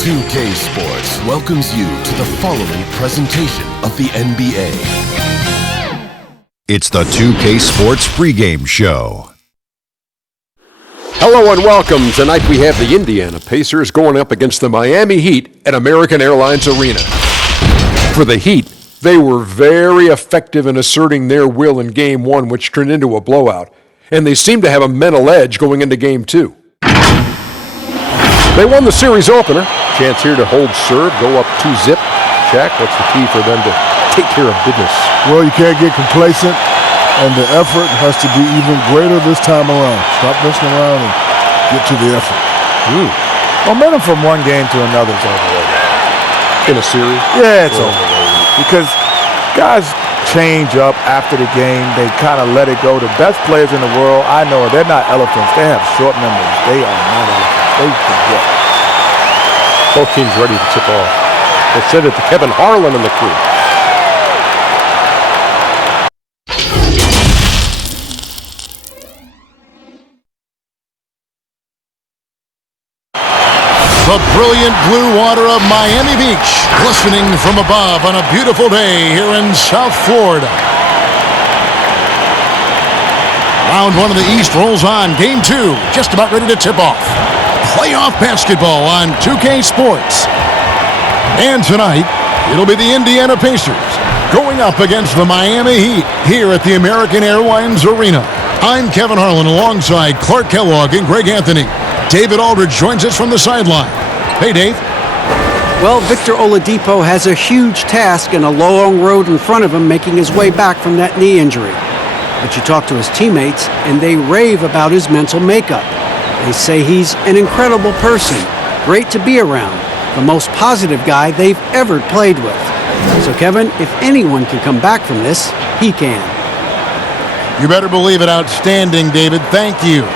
2K Sports welcomes you to the following presentation of the NBA. It's the 2K Sports pregame show. Hello and welcome. Tonight we have the Indiana Pacers going up against the Miami Heat at American Airlines Arena. For the Heat, they were very effective in asserting their will in Game 1, which turned into a blowout. And they seem to have a mental edge going into Game 2. They won the series opener. Chance here to hold serve, go up 2-zip. Shaq, what's the key for them to take care of business? Well, you can't get complacent, and the effort has to be even greater this time around. Stop messing around and get to the effort. Momentum from one game to another is overrated. In a series? Yeah, it's overrated. Because guys change up after the game. They kind of let it go. The best players in the world, I know, they're not elephants. They have short memories. They are not elephants. They forget. Both teams ready to tip off. They said it to Kevin Harlan and the crew. The brilliant blue water of Miami Beach, glistening from above on a beautiful day here in South Florida. Round one of the East rolls on. Game 2, just about ready to tip off. Playoff basketball on 2K Sports. And tonight, it'll be the Indiana Pacers going up against the Miami Heat here at the American Airlines Arena. I'm Kevin Harlan alongside Clark Kellogg and Greg Anthony. David Aldridge joins us from the sideline. Hey, Dave. Well, Victor Oladipo has a huge task and a long road in front of him making his way back from that knee injury. But you talk to his teammates, and they rave about his mental makeup. They say he's an incredible person, great to be around, the most positive guy they've ever played with. So, Kevin, if anyone can come back from this, he can. You better believe it. Outstanding, David. Thank you.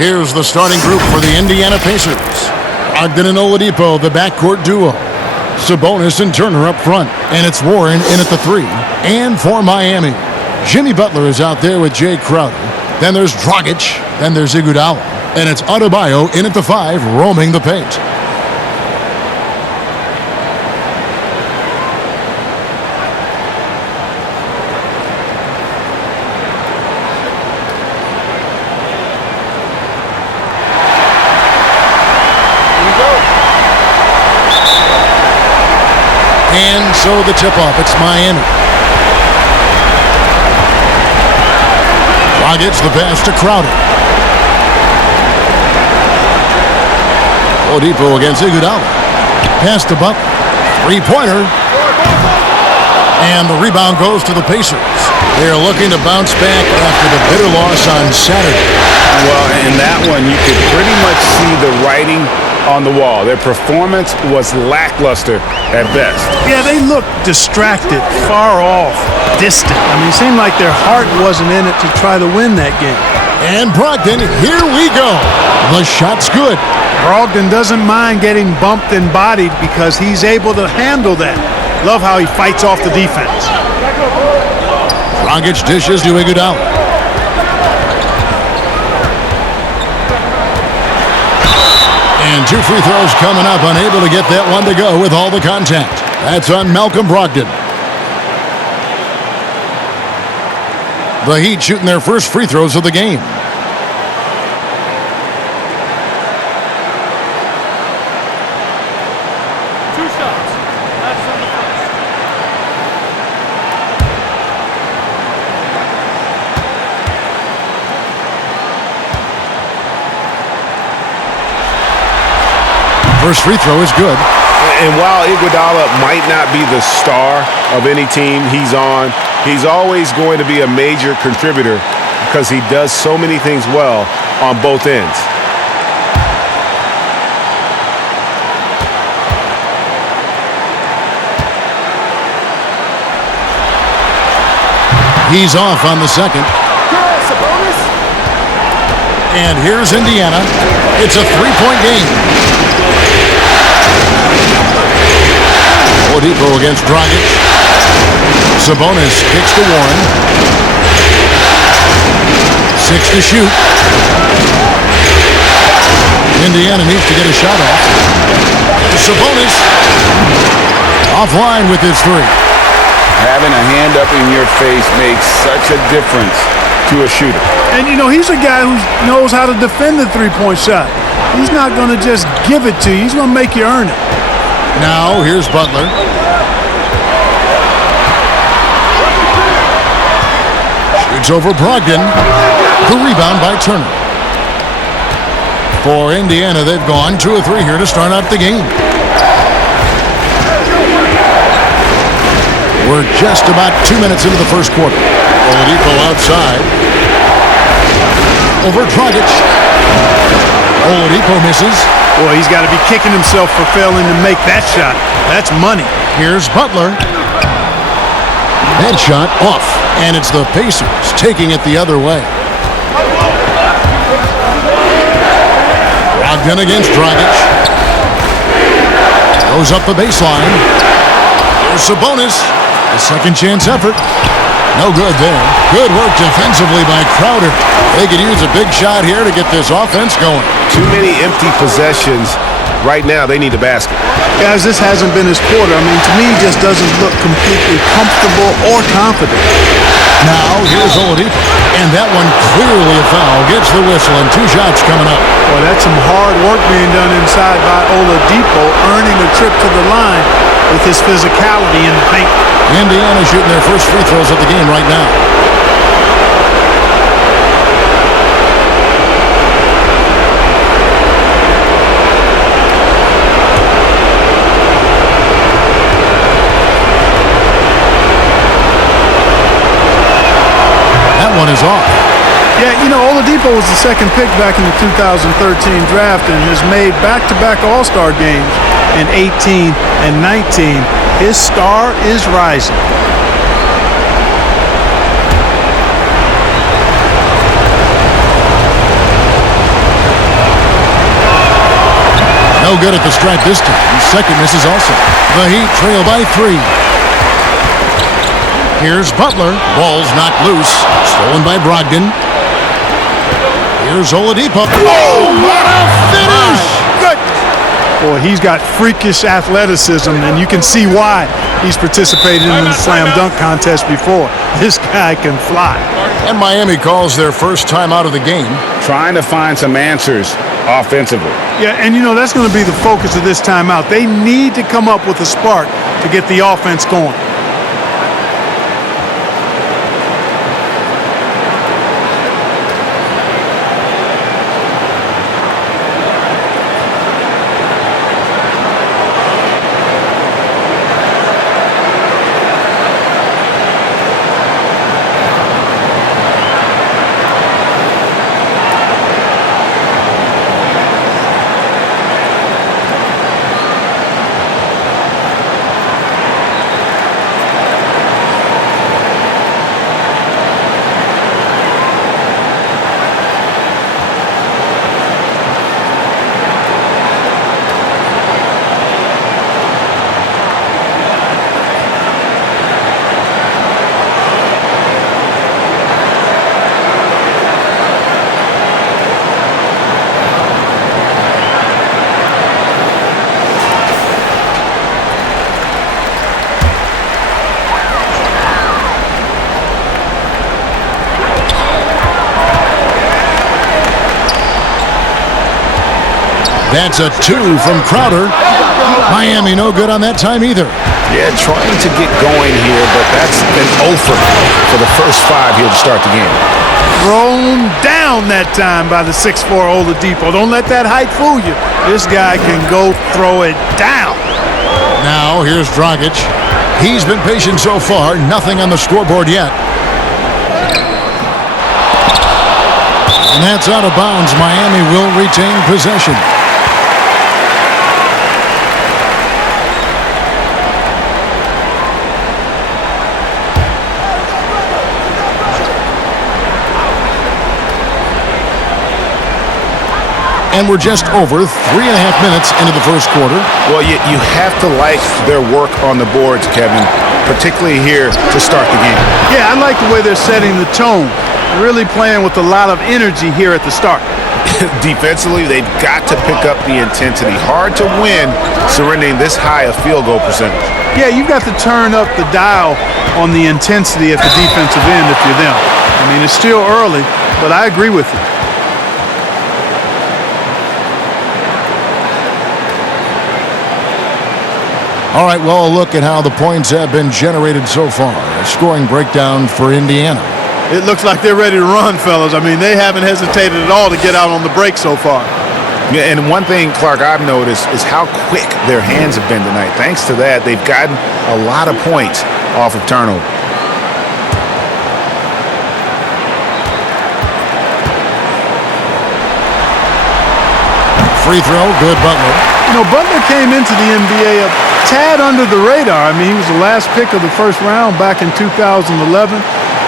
Here's the starting group for the Indiana Pacers. Ogden and Oladipo, the backcourt duo. Sabonis and Turner up front. And it's Warren in at the 3. And for Miami, Jimmy Butler is out there with Jay Crowder. Then there's Dragic. Then there's Iguodala. And it's Adebayo in at the 5, roaming the paint. And so the tip-off, it's Miami. Dragic the pass to Crowder. Oladipo against Iguodala. Pass to Butler. Three-pointer. And the rebound goes to the Pacers. They're looking to bounce back after the bitter loss on Saturday. Well, in that one, you could pretty much see the writing on the wall. Their performance was lackluster at best. Yeah, they looked distracted, far off, distant. I mean, it seemed like their heart wasn't in it to try to win that game. And Brogdon, here we go. The shot's good. Brogdon doesn't mind getting bumped and bodied because he's able to handle that. Love how he fights off the defense. Dragic dishes to Iguodala. And 2 free throws coming up, unable to get that one to go with all the contact. That's on Malcolm Brogdon. The Heat shooting their first free throws of the game. First free throw is good. And while Iguodala might not be the star of any team he's on, he's always going to be a major contributor because he does so many things well on both ends. He's off on the second. And here's Indiana. It's a 3-point game. Oladipo against Dragic. Sabonis kicks to Warren. 6 to shoot. Indiana needs to get a shot off. Here's Sabonis. Offline with his three. Having a hand up in your face makes such a difference to a shooter. And, you know, he's a guy who knows how to defend the three-point shot. He's not going to just give it to you. He's going to make you earn it. Now, here's Butler. Shoots over Brogdon. The rebound by Turner. For Indiana, they've gone 2 of 3 here to start out the game. We're just about 2 minutes into the first quarter. Oladipo outside. Over Dragic. Oladipo misses. Boy, he's got to be kicking himself for failing to make that shot. That's money. Here's Butler. That shot off. And it's the Pacers taking it the other way. Brogdon against Dragic. Goes up the baseline. Here's Sabonis. A second chance effort. No good there. Good work defensively by Crowder. They could use a big shot here to get this offense going. Too many empty possessions. Right now, they need a basket. Guys, this hasn't been his quarter. I mean, to me, he just doesn't look completely comfortable or confident. Now, here's Oladipo. And that one clearly a foul. Gets the whistle and 2 shots coming up. Well, that's some hard work being done inside by Oladipo, earning a trip to the line with his physicality in the paint. Indiana shooting their first free throws of the game right now. That one is off. Yeah, you know, Oladipo was the second pick back in the 2013 draft and has made back-to-back All-Star games in 18 and 19. His star is rising. No good at the stripe this time. Second misses also. The Heat trail by 3. Here's Butler. Ball's knocked loose. Stolen by Brogdon. Here's Oladipo. Oh, what a finish! Good. Boy, he's got freakish athleticism, and you can see why he's participated in the slam dunk contest before. This guy can fly. And Miami calls their first time out of the game. Trying to find some answers offensively. Yeah, and you know, that's going to be the focus of this timeout. They need to come up with a spark to get the offense going. That's a 2 from Crowder. Miami no good on that time either. Yeah, trying to get going here, but that's an offer for the first 5 here to start the game. Thrown down that time by the 6'4" Oladipo. Don't let that height fool you. This guy can go throw it down. Now here's Dragic. He's been patient so far. Nothing on the scoreboard yet. And that's out of bounds. Miami will retain possession. And we're just over 3.5 minutes into the first quarter. Well, you have to like their work on the boards, Kevin, particularly here to start the game. Yeah, I like the way they're setting the tone. Really playing with a lot of energy here at the start. defensively, they've got to pick up the intensity. Hard to win surrendering this high a field goal percentage. Yeah, you've got to turn up the dial on the intensity at the defensive end if you're them. I mean, it's still early, but I agree with you. All right, well, a look at how the points have been generated so far. A scoring breakdown for Indiana. It looks like they're ready to run, fellas. I mean, they haven't hesitated at all to get out on the break so far. Yeah, and one thing, Clark, I've noticed is how quick their hands have been tonight. Thanks to that, they've gotten a lot of points off of turnover. Free throw, good Butler. You know, Butler came into the NBA a tad under the radar. I mean, he was the last pick of the first round back in 2011.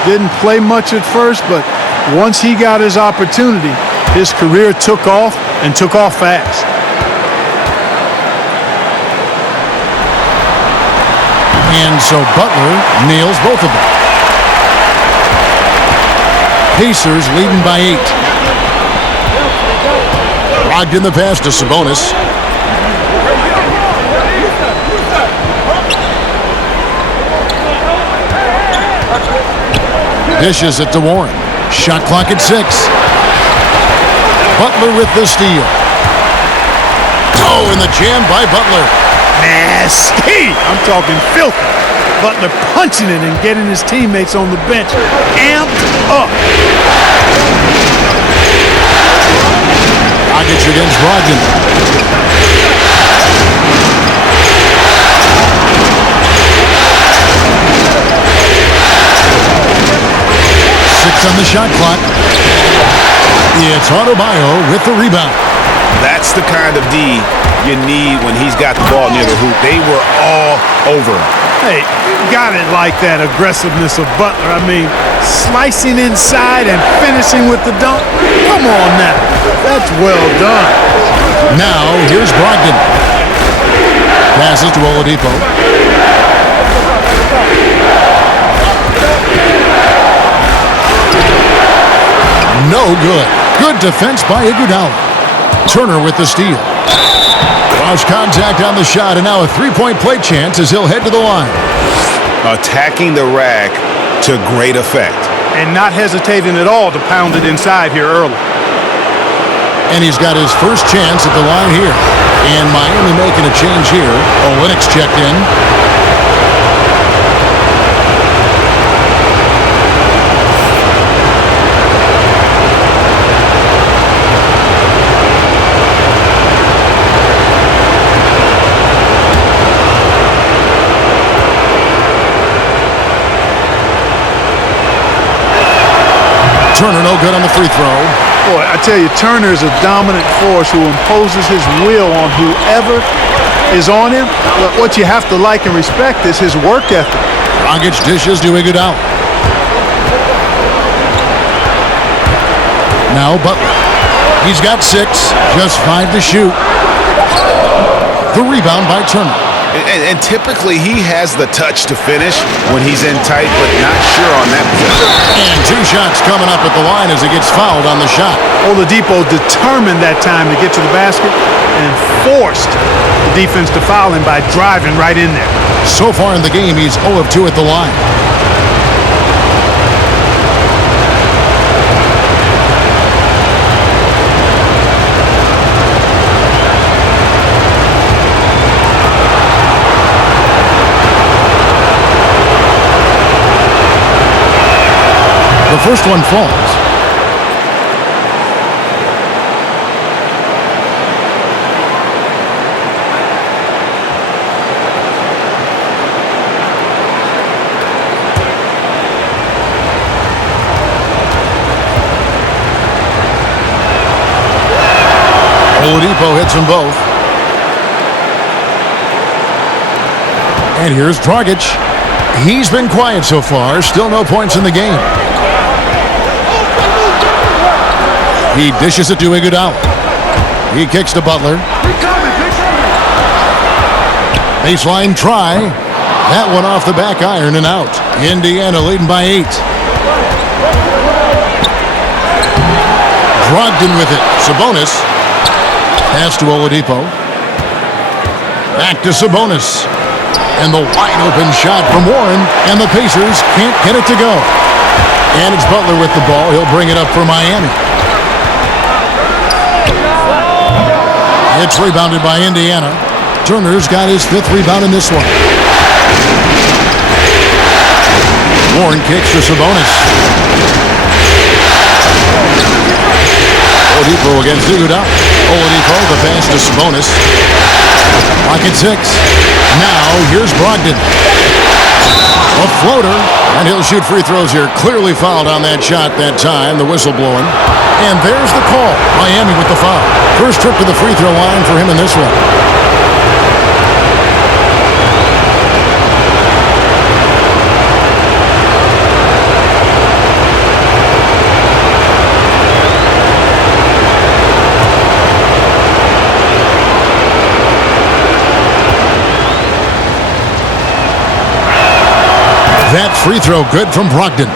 Didn't play much at first, but once he got his opportunity, his career took off and took off fast. And so Butler nails both of them. Pacers leading by 8. Logged in the pass to Sabonis. Dishes it to Warren. Shot clock at 6. Butler with the steal. Oh, and the jam by Butler. Nasty! I'm talking filthy. Butler punching it and getting his teammates on the bench amped up. Dragic against Brogdon. On the shot clock. It's Adebayo with the rebound. That's the kind of D you need when he's got the ball near the hoop. They were all over him. Hey, got it like that aggressiveness of Butler. I mean, slicing inside and finishing with the dunk. Come on now. That's well done. Now, here's Brogdon. Passes to Oladipo. No good. Good defense by Iguodala. Turner with the steal. Cross contact on the shot, and now a three-point play chance as he'll head to the line. Attacking the rack to great effect. And not hesitating at all to pound it inside here early. And he's got his first chance at the line here. And Miami making a change here. Olynyk checked in. Turner no good on the free throw. Boy, I tell you, Turner is a dominant force who imposes his will on whoever is on him. But what you have to like and respect is his work ethic. Dragic dishes to Iguodala. Now Butler. He's got 6, just 5 to shoot. The rebound by Turner. And typically he has the touch to finish when he's in tight, but not sure on that possession. And 2 shots coming up at the line as he gets fouled on the shot. Oladipo determined that time to get to the basket and forced the defense to foul him by driving right in there. So far in the game, he's 0 of 2 at the line. The first one falls. Oladipo hits them both. And here's Dragic. He's been quiet so far. Still no points in the game. He dishes it to Iguodala. He kicks to Butler. Baseline try. That one off the back iron and out. Indiana leading by 8. Brogdon with it. Sabonis. Pass to Oladipo. Back to Sabonis. And the wide open shot from Warren. And the Pacers can't get it to go. And it's Butler with the ball. He'll bring it up for Miami. It's rebounded by Indiana. Turner's got his 5th rebound in this one. Warren kicks to Sabonis. Oladipo against Iguodala. Oladipo, the pass to Sabonis. Clock at 6. Now, here's Brogdon. A floater, and he'll shoot free throws here. Clearly fouled on that shot that time, the whistle blowing. And there's the call. Miami with the foul. First trip to the free throw line for him in this one. That free throw good from Brogdon.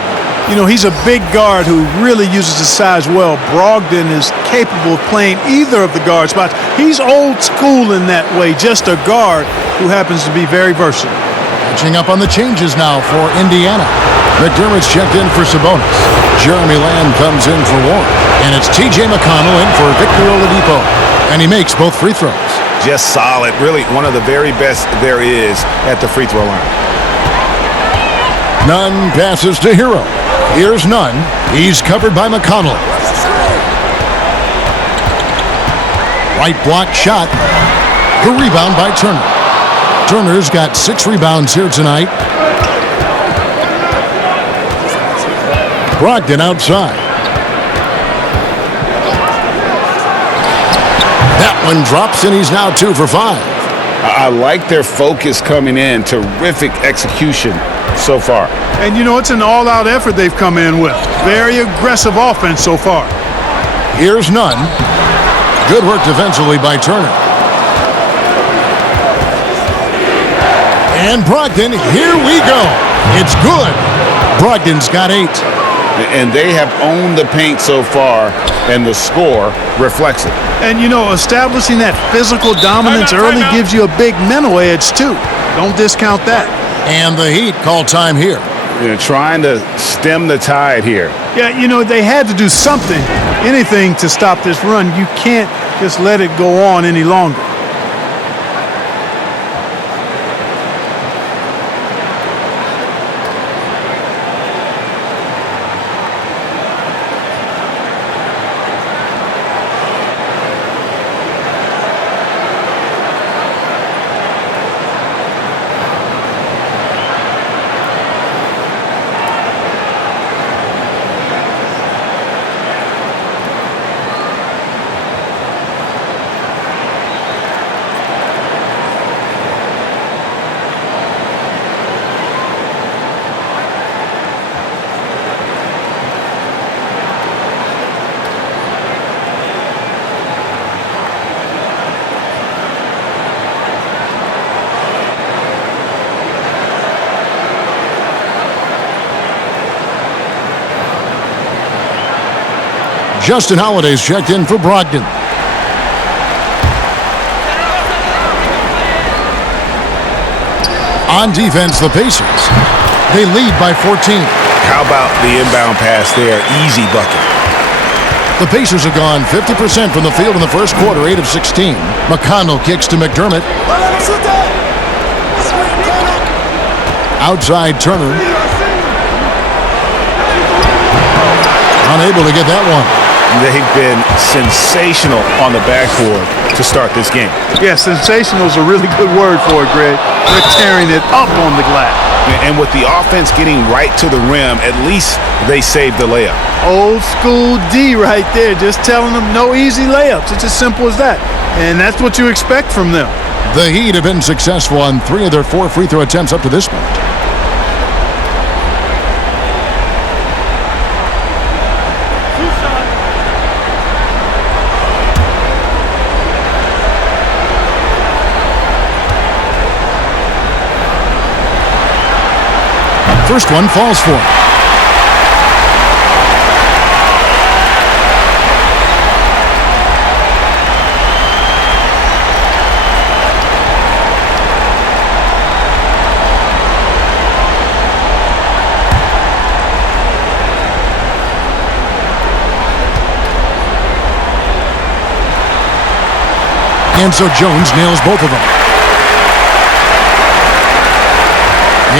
You know, he's a big guard who really uses his size well. Brogdon is capable of playing either of the guard spots. He's old school in that way, just a guard who happens to be very versatile. Catching up on the changes now for Indiana. McDermott's checked in for Sabonis. Jeremy Lamb comes in for Warren. And it's T.J. McConnell in for Victor Oladipo. And he makes both free throws. Just solid. Really one of the very best there is at the free throw line. Nunn passes to Hero. Here's Nunn. He's covered by McConnell. Right block shot. The rebound by Turner. Turner's got 6 rebounds here tonight. Brogdon outside. That one drops, and he's now 2 for 5. I like their focus coming in. Terrific execution so far. And, you know, it's an all-out effort they've come in with. Very aggressive offense so far. Here's Nunn. Good work defensively by Turner. And Brogdon, here we go. It's good. Brogdon's got 8. And they have owned the paint so far, and the score reflects it. And, you know, establishing that physical dominance early gives you a big mental edge, too. Don't discount that. And the Heat call time here. You know, trying to stem the tide here. Yeah, you know, they had to do something, anything to stop this run. You can't just let it go on any longer. Justin Holiday's checked in for Brogdon. On defense, the Pacers. They lead by 14. How about the inbound pass there? Easy bucket. The Pacers have gone 50% from the field in the first quarter, 8 of 16. McConnell kicks to McDermott. Outside Turner. Unable to get that one. They've been sensational on the backboard to start this game. Yeah, sensational is a really good word for it, Greg. They're tearing it up on the glass. And with the offense getting right to the rim, at least they saved the layup. Old school D right there, just telling them no easy layups. It's as simple as that. And that's what you expect from them. The Heat have been successful on 3 of their 4 free throw attempts up to this point. First one falls for him. And so Jones nails both of them.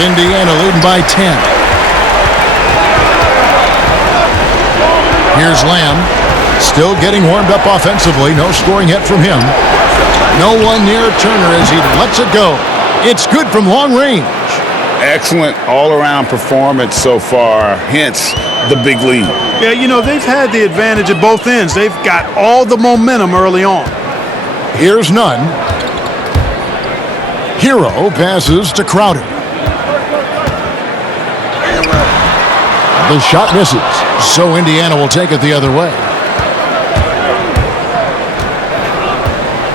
Indiana leading by 10. Here's Lamb. Still getting warmed up offensively. No scoring yet from him. No one near Turner as he lets it go. It's good from long range. Excellent all-around performance so far, hence the big lead. Yeah, you know, they've had the advantage at both ends. They've got all the momentum early on. Here's Nunn. Hero passes to Crowder. The shot misses, so Indiana will take it the other way.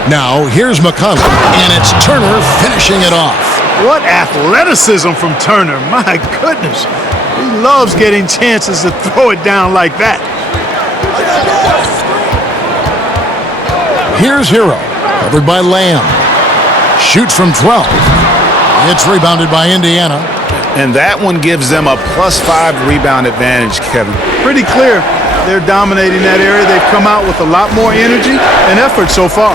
Now, here's McConnell, and it's Turner finishing it off. What athleticism from Turner. My goodness. He loves getting chances to throw it down like that. Here's Hero, covered by Lamb. Shoots from 12. It's rebounded by Indiana. And that one gives them a +5 rebound advantage, Kevin. Pretty clear they're dominating that area. They've come out with a lot more energy and effort so far.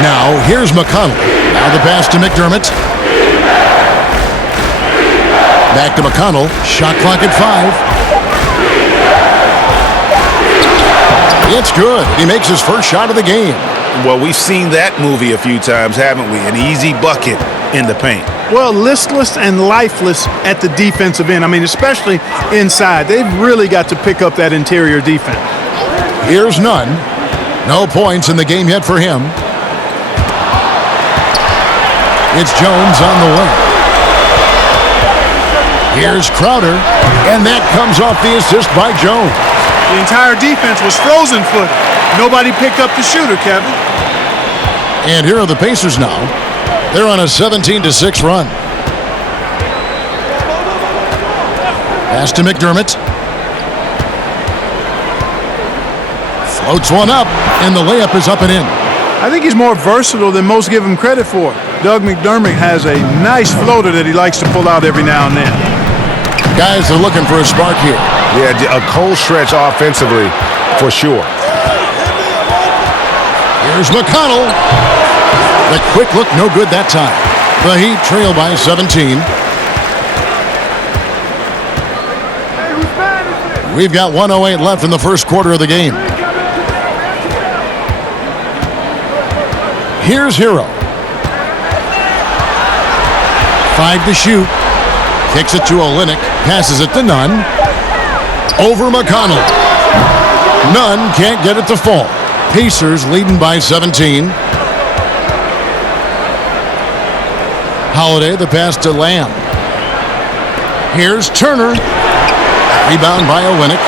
Now, here's McConnell. Now the pass to McDermott. Back to McConnell. Shot clock at 5. It's good. He makes his first shot of the game. Well, we've seen that movie a few times, haven't we? An easy bucket in the paint. Well, listless and lifeless at the defensive end. I mean, especially inside. They've really got to pick up that interior defense. Here's Nunn. No points in the game yet for him. It's Jones on the wing. Here's Crowder, and that comes off the assist by Jones. The entire defense was frozen-footed. Nobody picked up the shooter, Kevin. And here are the Pacers now. They're on a 17-6 run. Pass to McDermott. Floats one up, and the layup is up and in. I think he's more versatile than most give him credit for. Doug McDermott has a nice floater that he likes to pull out every now and then. Guys are looking for a spark here. Yeah, a cold stretch offensively, for sure. Here's McConnell. The quick look, no good that time. The Heat trail by 17. We've got 1:08 left in the first quarter of the game. Here's Hero. 5 to shoot. Kicks it to Olynyk. Passes it to Nunn. Over McConnell. Nunn can't get it to fall. Pacers leading by 17. Holiday, the pass to Lamb. Here's Turner. Rebound by Olynyk.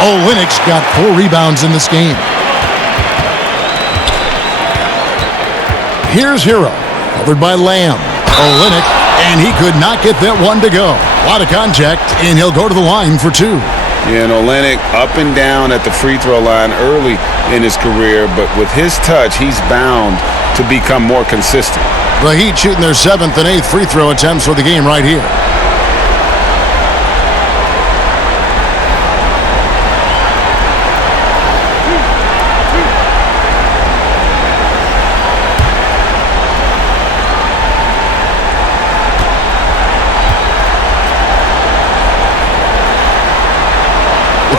Olynyk's got 4 rebounds in this game. Here's Hero, covered by Lamb. Olynyk, and he could not get that one to go. A lot of contact, and he'll go to the line for 2. Yeah, and Olynyk up and down at the free throw line early in his career, but with his touch, he's bound to become more consistent. The Heat shooting their 7th and 8th free throw attempts for the game right here.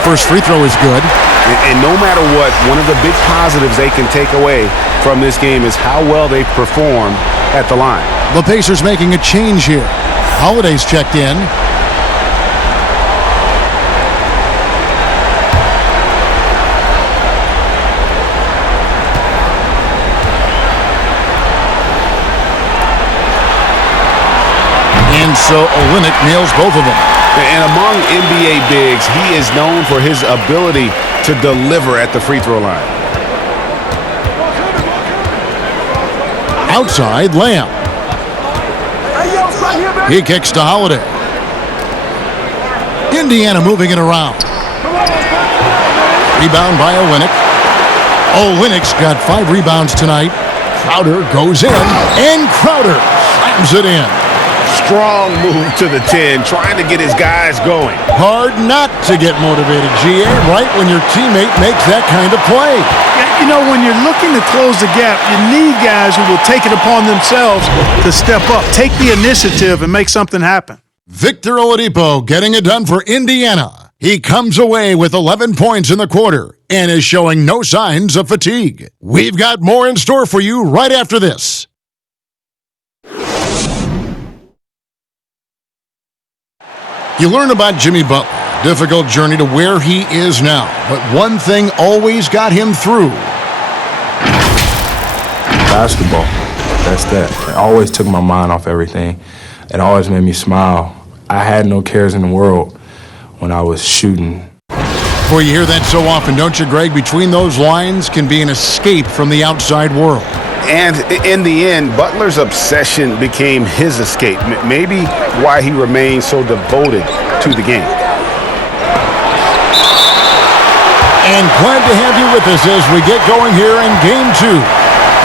First free throw is good. And no matter what, one of the big positives they can take away from this game is how well they perform at the line. The Pacers making a change here. Holiday's checked in. And so Olynyk nails both of them. And among NBA bigs, he is known for his ability to deliver at the free throw line. Outside, Lamb. He kicks to Holiday. Indiana moving it around. Rebound by Olynyk. Olynyk's got 5 rebounds tonight. Crowder goes in, and Crowder slams it in. strong move to the 10, trying to get his guys going. Hard not to get motivated, GA, right when your teammate makes that kind of play. Yeah, you know, when you're looking to close the gap, you need guys who will take it upon themselves to step up, take the initiative, and make something happen. Victor Oladipo getting it done for Indiana. He comes away with 11 points in the quarter and is showing no signs of fatigue. We've got more in store for you right after this. You learn about Jimmy Butler, difficult journey to where he is now, but one thing always got him through. Basketball, that's that. It always took my mind off everything. It always made me smile. I had no cares in the world when I was shooting. Boy, you hear that so often, don't you, Greg? Between those lines can be an escape from the outside world. And in the end, Butler's obsession became his escape. Maybe why he remained so devoted to the game. And glad to have you with us as we get going here in Game 2.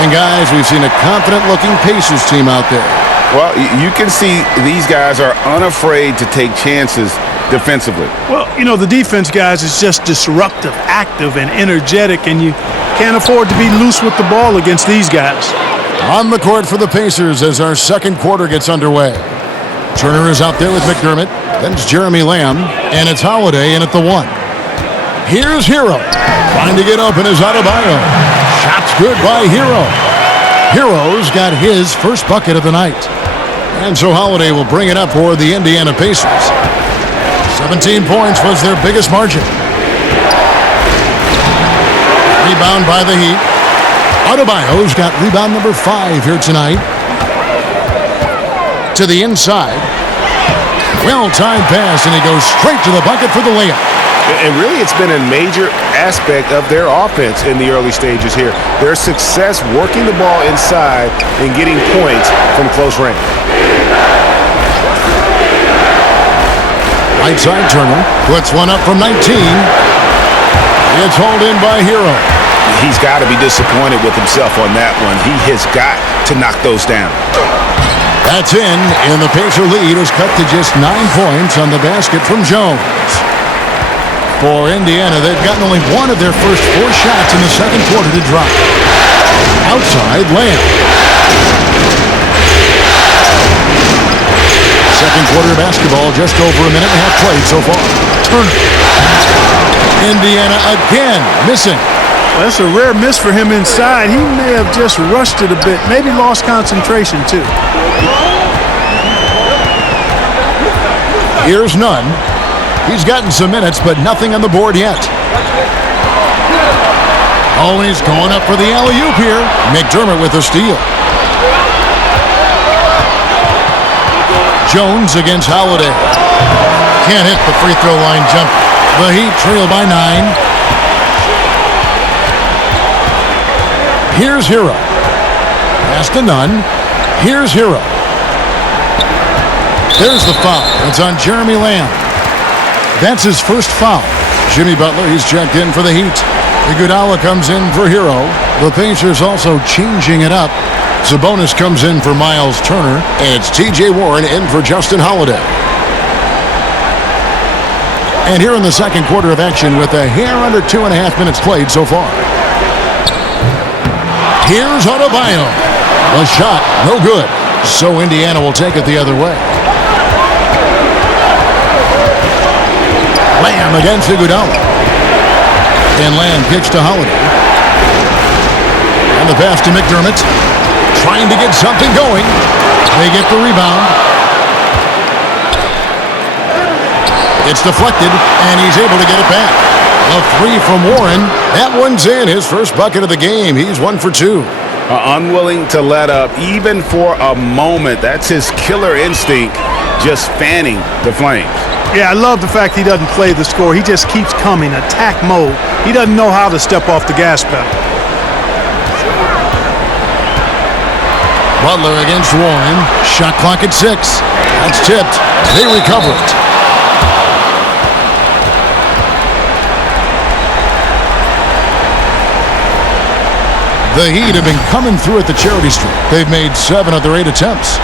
And guys, we've seen a confident-looking Pacers team out there. Well, you can see these guys are unafraid to take chances defensively. Well, you know, the defense, guys, is just disruptive, active, and energetic, and you can't afford to be loose with the ball against these guys. On the court for the Pacers as our second quarter gets underway. Turner is out there with McDermott. Then it's Jeremy Lamb, and it's Holiday in at the 1. Here's Hero. Trying to get open is Adebayo. Shot's good by Hero. Hero's got his first bucket of the night. And so Holiday will bring it up for the Indiana Pacers. 17 points was their biggest margin. Rebound by the Heat. Adebayo's got rebound number 5 here tonight. To the inside. Well-timed pass, and he goes straight to the bucket for the layup. And really, it's been a major aspect of their offense in the early stages here. Their success working the ball inside and getting points from close range. Right side Turner puts one up from 19. It's hauled in by Hero. He's got to be disappointed with himself on that one. He has got to knock those down. That's in, and the Pacer lead is cut to just 9 points on the basket from Jones. For Indiana, they've gotten only one of their first 4 shots in the second quarter to drop. Outside Lamb. Second quarter basketball, just over a minute and a half played so far. Turner. Indiana again missing. Well, that's a rare miss for him inside. He may have just rushed it a bit, maybe lost concentration too. Here's Nunn. He's gotten some minutes, but nothing on the board yet. Oh, and he's going up for the alley-oop here. McDermott with a steal. Jones against Holiday. Can't hit the free throw line jump. The Heat trail by 9. Here's Hero. Pass to Nunn. Here's Hero. There's the foul. It's on Jeremy Lamb. That's his first foul. Jimmy Butler, he's checked in for the Heat. Iguodala comes in for Hero. The Pacers also changing it up. Sabonis comes in for Miles Turner. And it's T.J. Warren in for Justin Holiday. And here in the second quarter of action with a hair under 2.5 minutes played so far. Here's Adebayo. A shot, no good. So Indiana will take it the other way. Lamb against Iguodala. And Lamb kicks to Holiday. And the pass to McDermott. Trying to get something going. They get the rebound. It's deflected, and he's able to get it back. A 3 from Warren. That one's in. His first bucket of the game. He's 1 for 2. Unwilling to let up, even for a moment. That's his killer instinct, just fanning the flames. Yeah, I love the fact he doesn't play the score. He just keeps coming, attack mode. He doesn't know how to step off the gas pedal. Butler against Warren. Shot clock at 6. That's tipped. They recover it. The Heat have been coming through at the charity stripe. They've made 7 of their 8 attempts.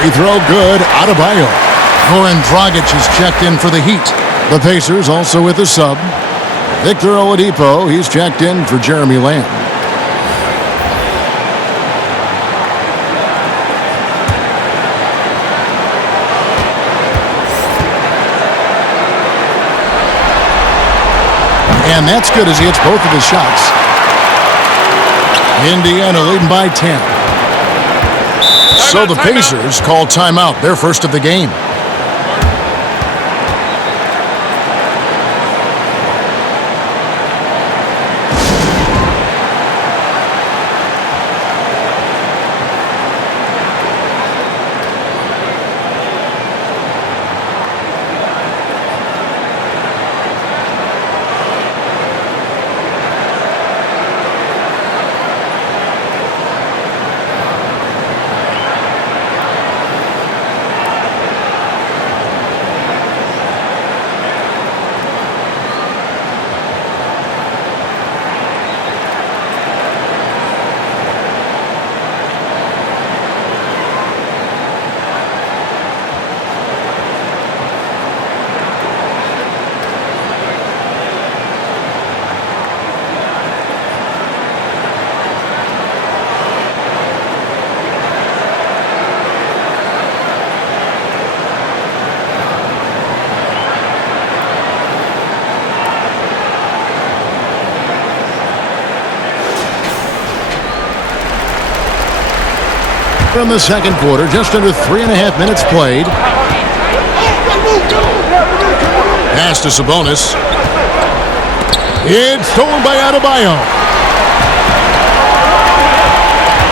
Free throw good. Adebayo. Goran Dragic is checked in for the Heat. The Pacers also with a sub. Victor Oladipo, he's checked in for Jeremy Lamb. And that's good as he hits both of his shots. Indiana leading by 10. So the Pacers call timeout, their first of the game. In the second quarter, just under 3.5 minutes played. Pass to Sabonis. It's stolen by Adebayo.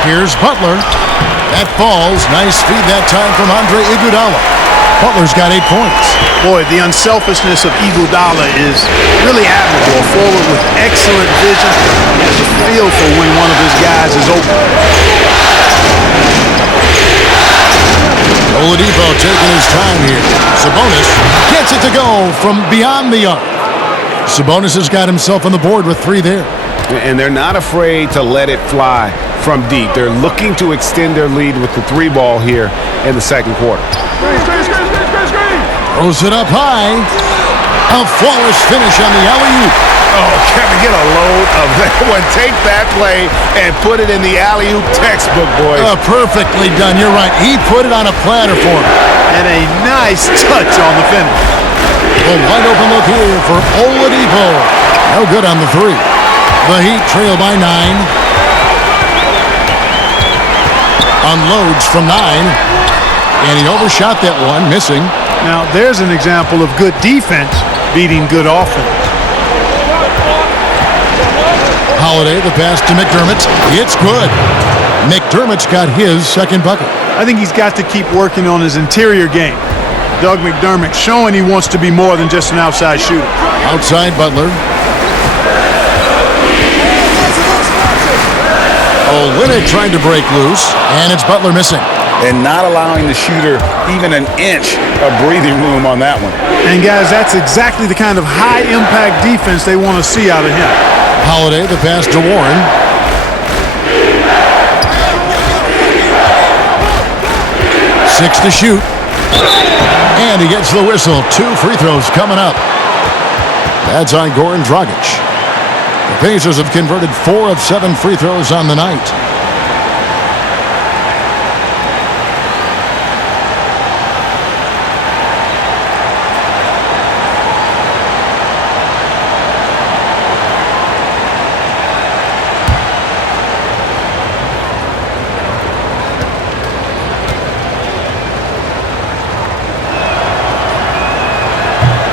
Here's Butler. That falls. Nice feed that time from Andre Iguodala. Butler's got 8 points. Boy, the unselfishness of Iguodala is really admirable. A forward with excellent vision. He has a feel for when one of his guys is open. Oladipo taking his time here. Sabonis gets it to go from beyond the arc. Sabonis has got himself on the board with 3 there. And they're not afraid to let it fly from deep. They're looking to extend their lead with the 3 ball here in the second quarter. Throws it up high. A flawless finish on the alley-oop. Oh, Kevin, get a load of that one. Take that play and put it in the alley-oop textbook, boys. Perfectly done. You're right. He put it on a platter for him. And a nice touch on the finish. A wide open look here for Oladipo. No good on the 3. The Heat trail by 9. Unloads from 9. And he overshot that one, missing. Now, there's an example of good defense beating good offense. Holiday, the pass to McDermott. It's good. McDermott's got his second bucket. I think he's got to keep working on his interior game. Doug McDermott showing he wants to be more than just an outside shooter. Outside Butler. Olynyk trying to break loose, and it's Butler missing. And not allowing the shooter even an inch of breathing room on that one. And guys, that's exactly the kind of high-impact defense they want to see out of him. Holiday, the pass to Warren. Six to shoot. And he gets the whistle. 2 free throws coming up. That's on Goran Dragic. The Pacers have converted 4 of 7 free throws on the night.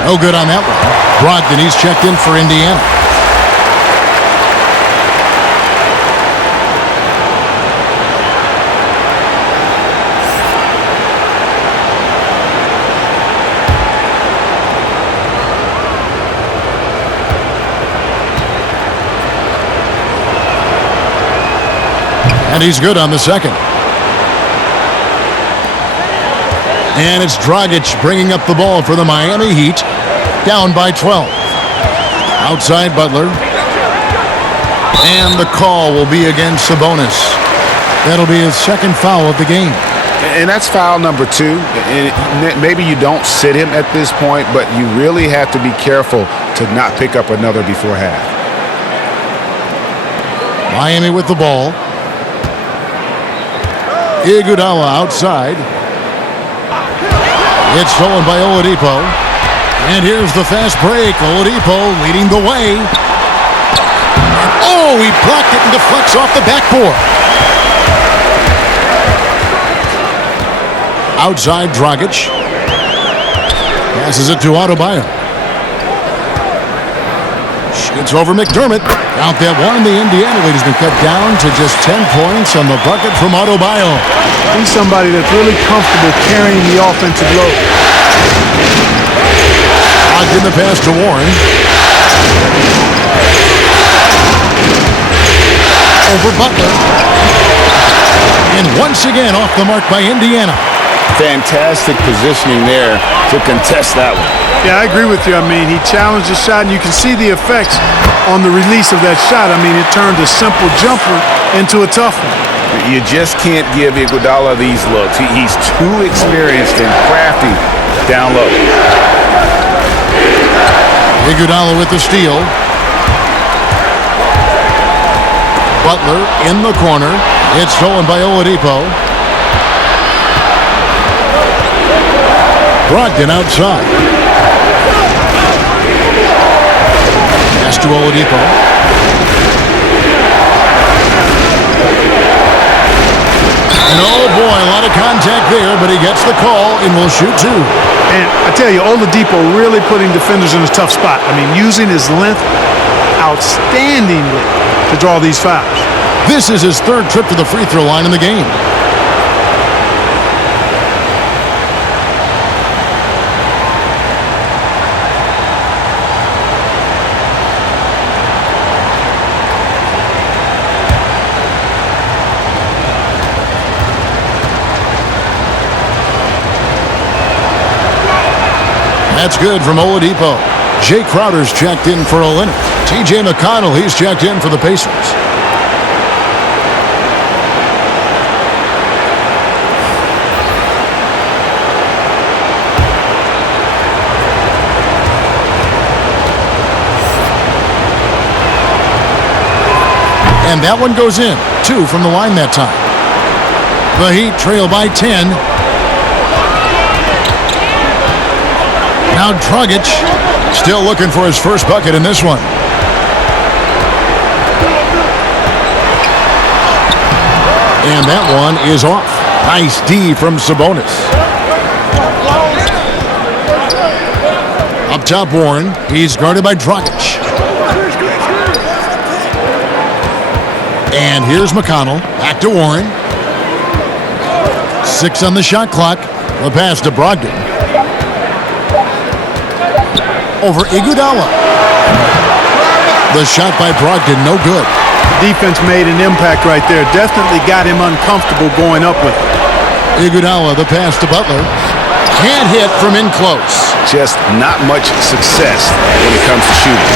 No good on that one. Brogdon, he's checked in for Indiana. And he's good on the second. And it's Dragic bringing up the ball for the Miami Heat. Down by 12. Outside Butler. And the call will be against Sabonis. That'll be his second foul of the game. And that's foul number 2. And maybe you don't sit him at this point, but you really have to be careful to not pick up another before half. Miami with the ball. Iguodala outside. It's stolen by Oladipo. And here's the fast break. Oladipo leading the way. And oh, he blocked it and deflects off the backboard. Outside Dragic. Passes it to Adebayo. Shoots over McDermott. Count that one. The Indiana lead has been cut down to just 10 points on the bucket from Adebayo. He's somebody that's really comfortable carrying the offensive load. Ogden the pass to Warren. Over Butler. And once again off the mark by Indiana. Fantastic positioning there to contest that one. Yeah, I agree with you. I mean, he challenged the shot, and you can see the effects on the release of that shot. I mean, it turned a simple jumper into a tough one. You just can't give Iguodala these looks. He's too experienced and crafty down low. Iguodala with the steal. Butler in the corner. It's stolen by Oladipo. Brogdon outside. Pass to Oladipo. And oh boy, a lot of contact there, but he gets the call and will shoot 2. And I tell you, Oladipo really putting defenders in a tough spot. I mean, using his length outstandingly to draw these fouls. This is his 3rd trip to the free throw line in the game. That's good from Oladipo. Jay Crowder's checked in for Olynyk. T.J. McConnell, he's checked in for the Pacers. And that one goes in. 2 from the line that time. The Heat trail by 10. Now Dragic still looking for his first bucket in this one. And that one is off. Nice D from Sabonis. Up top Warren. He's guarded by Dragic. And here's McConnell. Back to Warren. 6 on the shot clock. The pass to Brogdon. Over Iguodala. The shot by Brogdon, no good. Defense made an impact right there. Definitely got him uncomfortable going up with it. Iguodala, the pass to Butler. Can't hit from in close. Just not much success when it comes to shooting.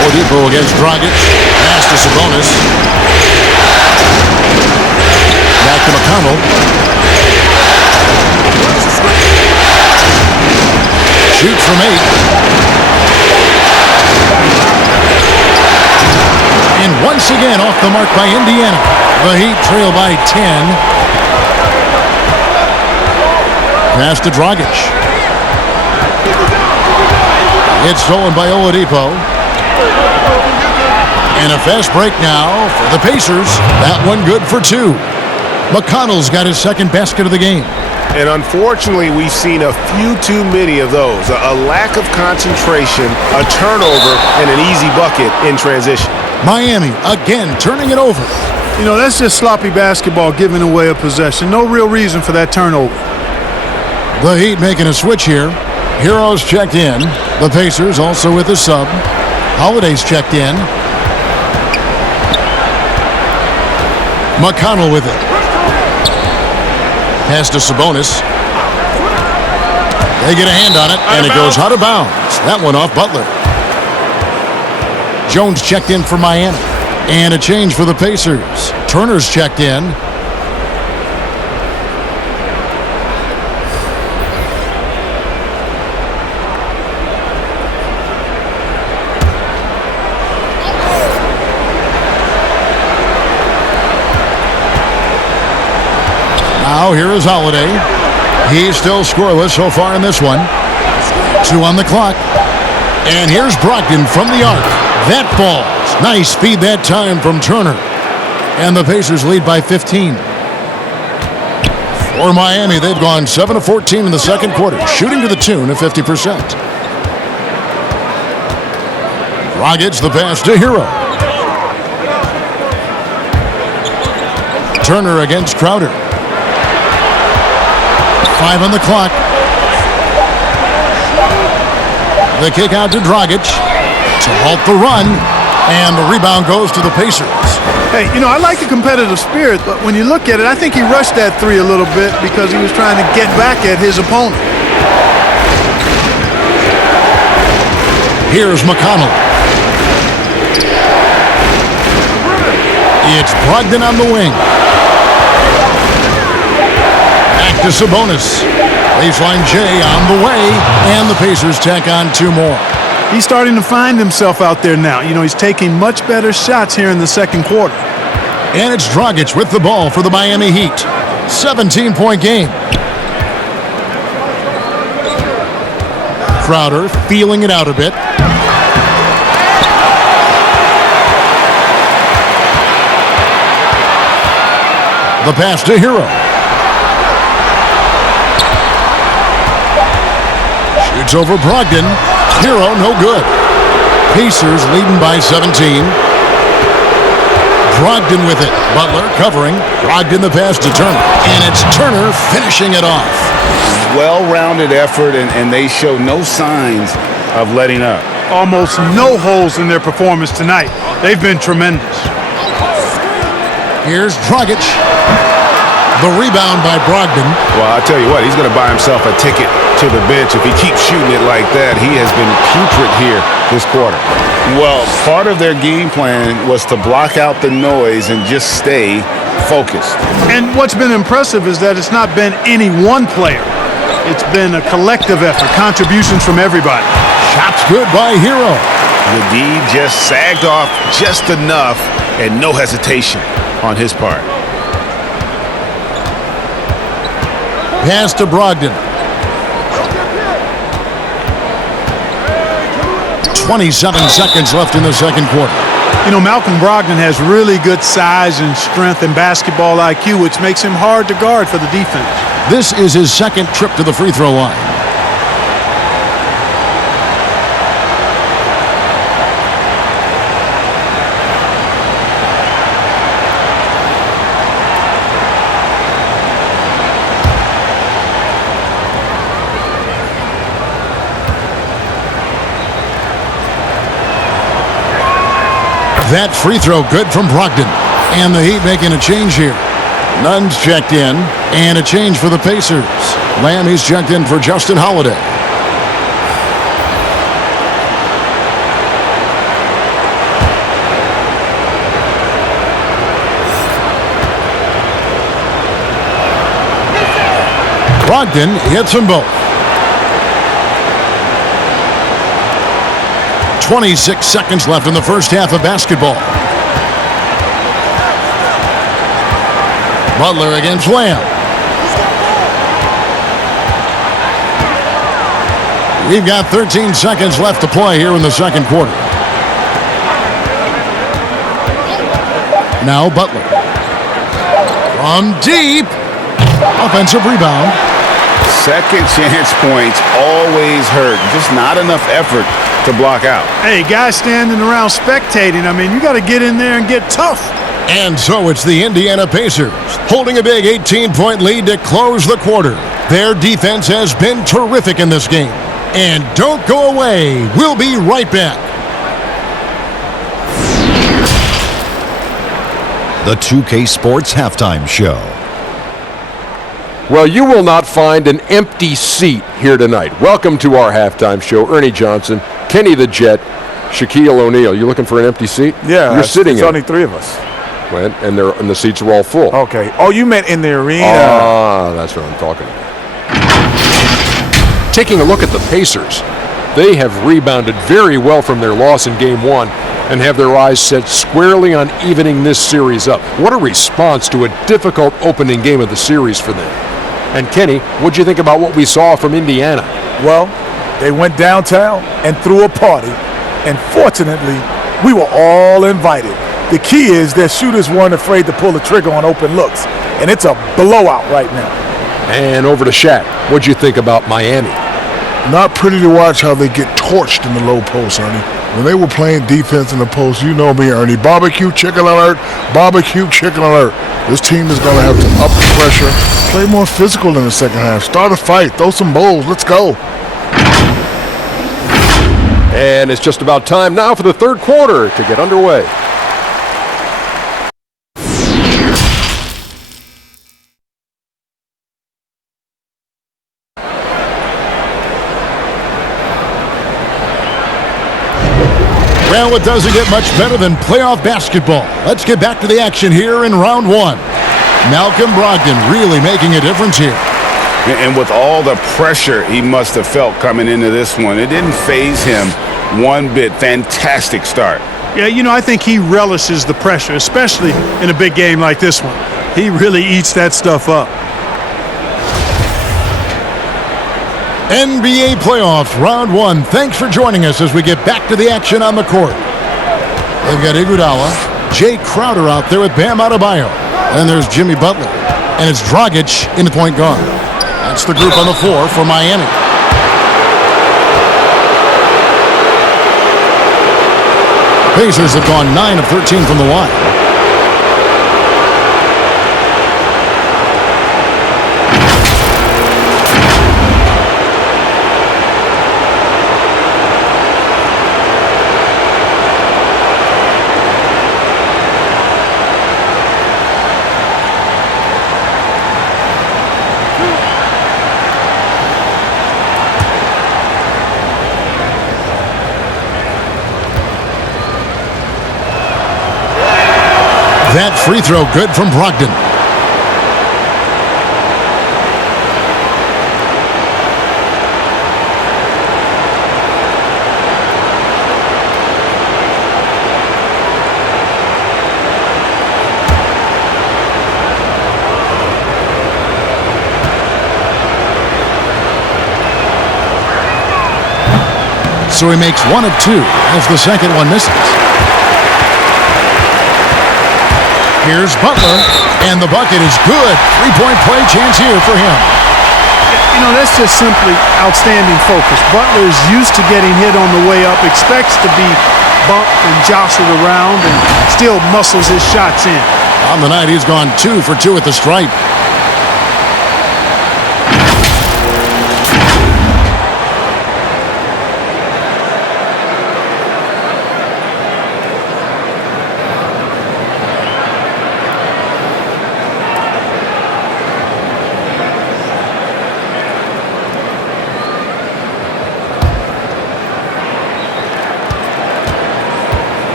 Oladipo against Dragic. Pass to Sabonis. Back to McConnell. Shoots from 8. And once again off the mark by Indiana. The Heat trail by 10. Pass to Dragic. It's stolen by Oladipo. And a fast break now for the Pacers. That one good for 2. McConnell's got his 2nd basket of the game. And unfortunately, we've seen a few too many of those. A lack of concentration, a turnover, and an easy bucket in transition. Miami, again, turning it over. You know, that's just sloppy basketball, giving away a possession. No real reason for that turnover. The Heat making a switch here. Heroes checked in. The Pacers also with a sub. Holiday's checked in. McConnell with it. Pass to Sabonis. They get a hand on it, and it goes out of bounds. That one off Butler. Jones checked in for Miami. And a change for the Pacers. Turner's checked in. Now here is Holiday. He's still scoreless so far in this one. 2 on the clock. And here's Brogdon from the arc. That falls. Nice feed that time from Turner. And the Pacers lead by 15. For Miami, they've gone 7 of 14 in the second quarter, shooting to the tune of 50%. Dragic the pass to Hero. Turner against Crowder. 5 on the clock. The kick out to Dragic to halt the run, and the rebound goes to the Pacers. Hey, I like the competitive spirit, but when you look at it, I think he rushed that three a little bit because he was trying to get back at his opponent. Here's McConnell. It's Brogdon on the wing. Back to Sabonis. Baseline J on the way, and the Pacers tack on 2 more. He's starting to find himself out there now. He's taking much better shots here in the second quarter. And it's Dragic with the ball for the Miami Heat. 17-point game. Crowder feeling it out a bit. The pass to Hero. Shoots over Brogdon. Hero, no good. Pacers leading by 17. Brogdon with it. Butler covering. Brogdon the pass to Turner. And it's Turner finishing it off. Well-rounded effort, and they show no signs of letting up. Almost no holes in their performance tonight. They've been tremendous. Here's Dragic. The rebound by Brogdon. Well, I tell you what, he's going to buy himself a ticket to the bench if he keeps shooting it like that. He has been putrid here this quarter. Well, part of their game plan was to block out the noise and just stay focused. And what's been impressive is that it's not been any one player. It's been a collective effort, contributions from everybody. Shots good by Hero. The D just sagged off just enough and no hesitation on his part. Pass to Brogdon. 27 seconds left in the second quarter. Malcolm Brogdon has really good size and strength and basketball IQ, which makes him hard to guard for the defense. This is his second trip to the free throw line. That free throw good from Brogdon. And the Heat making a change here. Nunn's checked in. And a change for the Pacers. Lamb, he's checked in for Justin Holiday. Brogdon hits them both. 26 seconds left in the first half of basketball. Butler against Lamb. We've got 13 seconds left to play here in the second quarter. Now Butler. From deep. Offensive rebound. Second chance points always hurt. Just not enough effort to block out. Hey, guys standing around spectating. You got to get in there and get tough. And so it's the Indiana Pacers holding a big 18-point lead to close the quarter. Their defense has been terrific in this game. And don't go away. We'll be right back. The 2K Sports Halftime Show. Well, you will not find an empty seat here tonight. Welcome to our halftime show. Ernie Johnson, Kenny the Jet, Shaquille O'Neal, you looking for an empty seat? Yeah, you're sitting it's in. only 3 of us. Well, and the seats are all full. Okay. Oh, you meant in the arena. Ah, that's what I'm talking about. Taking a look at the Pacers, they have rebounded very well from their loss in Game 1 and have their eyes set squarely on evening this series up. What a response to a difficult opening game of the series for them. And Kenny, what'd you think about what we saw from Indiana? Well, they went downtown and threw a party, and fortunately, we were all invited. The key is their shooters weren't afraid to pull the trigger on open looks, and it's a blowout right now. And over to Shaq. What'd you think about Miami? Not pretty to watch how they get torched in the low post, Ernie. When they were playing defense in the post, you know me, Ernie. Barbecue chicken alert, barbecue chicken alert. This team is going to have to up the pressure, play more physical in the second half, start a fight, throw some bowls, let's go. And it's just about time now for the third quarter to get underway. Well, it doesn't get much better than playoff basketball. Let's get back to the action here in round 1. Malcolm Brogdon really making a difference here. And with all the pressure he must have felt coming into this one, it didn't faze him one bit. Fantastic start. Yeah, you know, I think he relishes the pressure, especially in a big game like this one. He really eats that stuff up. NBA playoffs, round 1. Thanks for joining us as we get back to the action on the court. They've got Iguodala, Jay Crowder out there with Bam Adebayo. And there's Jimmy Butler. And it's Dragic in the point guard. That's the group on the floor for Miami. Pacers have gone 9 of 13 from the line. That free throw good from Brogdon. So he makes 1 of 2 as the second one misses. Here's Butler, and the bucket is good. 3-point play chance here for him. You know, that's just simply outstanding focus. Butler is used to getting hit on the way up, expects to be bumped and jostled around, and still muscles his shots in. On the night, he's gone 2 for 2 at the stripe.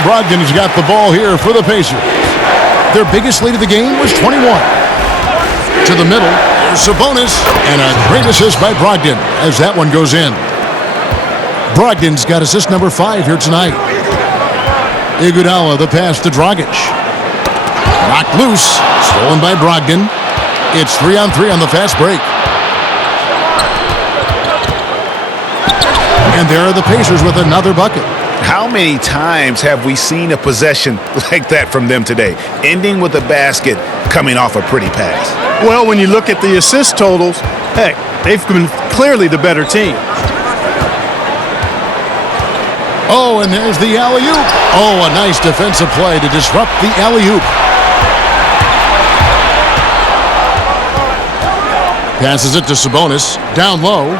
Brogdon has got the ball here for the Pacers. Their biggest lead of the game was 21. To the middle, there's Sabonis, and a great assist by Brogdon as that one goes in. Brogdon's got assist number 5 here tonight. Iguodala, the pass to Dragic. Knocked loose, stolen by Brogdon. It's 3-on-3 on the fast break. And there are the Pacers with another bucket. How many times have we seen a possession like that from them today, ending with a basket coming off a pretty pass? Well, when you look at the assist totals, heck, they've been clearly the better team. Oh, and there's the alley-oop. Oh, a nice defensive play to disrupt the alley-oop. Passes it to Sabonis, down low.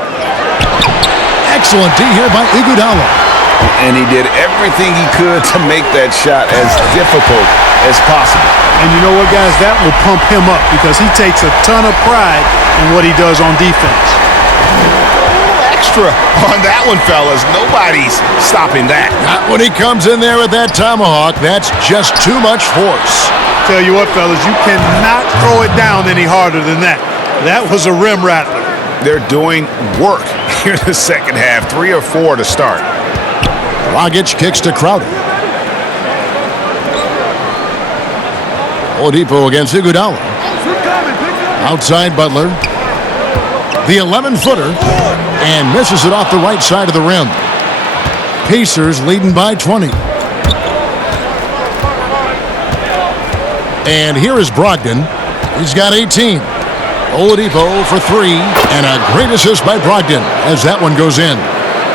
Excellent D here by Iguodala. And he did everything he could to make that shot as difficult as possible. And you know what, guys? That will pump him up because he takes a ton of pride in what he does on defense. Extra on that one, fellas. Nobody's stopping that. Not when he comes in there with that tomahawk. That's just too much force. Tell you what, fellas, you cannot throw it down any harder than that. That was a rim rattler. They're doing work here in the second half. 3 or 4 to start. Dragic kicks to Crowder. Oladipo against Iguodala. Outside Butler. The 11-footer. And misses it off the right side of the rim. Pacers leading by 20. And here is Brogdon. He's got 18. Oladipo for 3. And a great assist by Brogdon as that one goes in.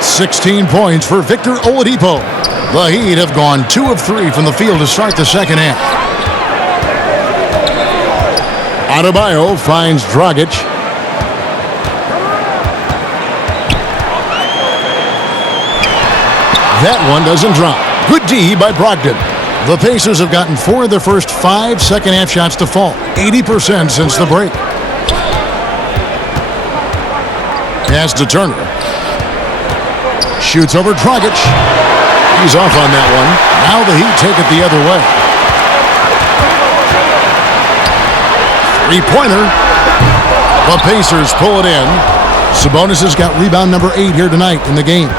16 points for Victor Oladipo. The Heat have gone 2 of 3 from the field to start the second half. Adebayo finds Dragic. That one doesn't drop. Good D by Brogdon. The Pacers have gotten 4 of their first 5 second-half shots to fall. 80% since the break. Pass to Turner. Shoots over Dragic. He's off on that one. Now the Heat take it the other way. Three-pointer. The Pacers pull it in. Sabonis has got rebound number 8 here tonight in the game.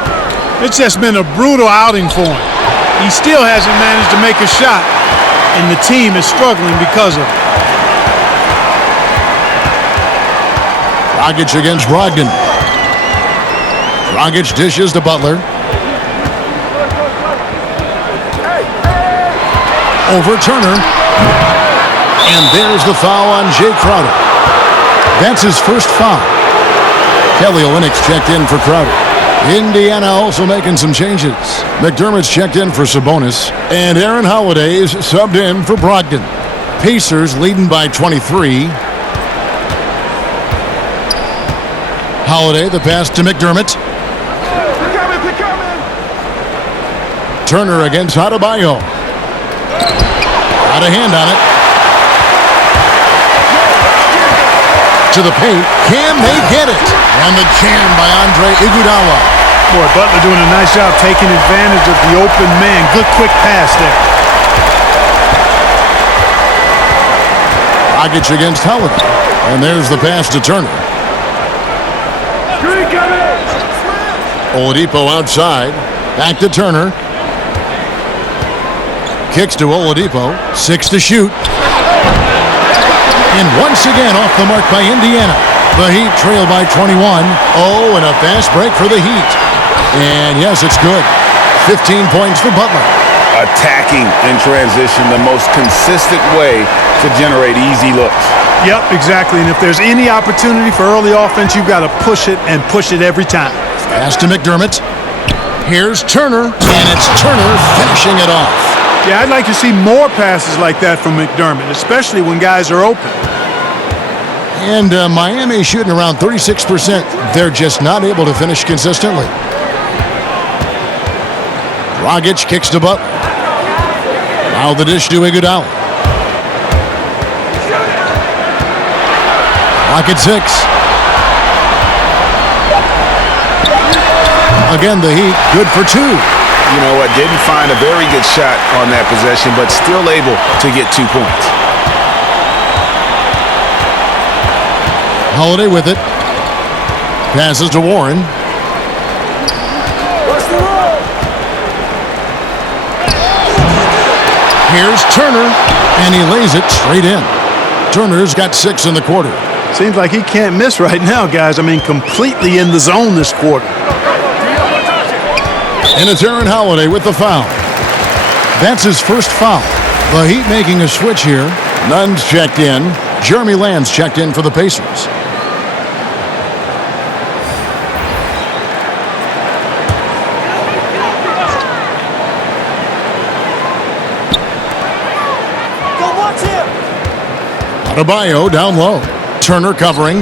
It's just been a brutal outing for him. He still hasn't managed to make a shot, and the team is struggling because of it. Dragic against Brogdon. Dragic dishes to Butler. Over Turner. And there's the foul on Jay Crowder. That's his first foul. Kelly Olynyk checked in for Crowder. Indiana also making some changes. McDermott's checked in for Sabonis. And Aaron Holiday's subbed in for Brogdon. Pacers leading by 23. Holiday, the pass to McDermott. Turner against Adebayo. Got a hand on it. To the paint. Can they get it? And the jam by Andre Iguodala. Boy, Butler doing a nice job taking advantage of the open man. Good quick pass there. Dragic against Holiday. And there's the pass to Turner. Oladipo outside. Back to Turner. Kicks to Oladipo. 6 to shoot. And once again off the mark by Indiana. The Heat trail by 21. Oh, and a fast break for the Heat. And yes, it's good. 15 points for Butler. Attacking in transition, the most consistent way to generate easy looks. Yep, exactly. And if there's any opportunity for early offense, you've got to push it and push it every time. Pass to McDermott. Here's Turner. And it's Turner finishing it off. Yeah, I'd like to see more passes like that from McDermott, especially when guys are open. And Miami shooting around 36%. They're just not able to finish consistently. Dragic kicks to Butler. Now the dish to Iguodala. Clock at 6. Again, the Heat good for 2. You know what? Didn't find a very good shot on that possession, but still able to get 2 points. Holiday with it. Passes to Warren. Here's Turner, and he lays it straight in. Turner's got 6 in the quarter. Seems like he can't miss right now, guys. I mean, completely in the zone this quarter. And it's Aaron Holiday with the foul. That's his first foul. The Heat making a switch here. Nunn's checked in. Jeremy Lamb's checked in for the Pacers. Adebayo down low. Turner covering.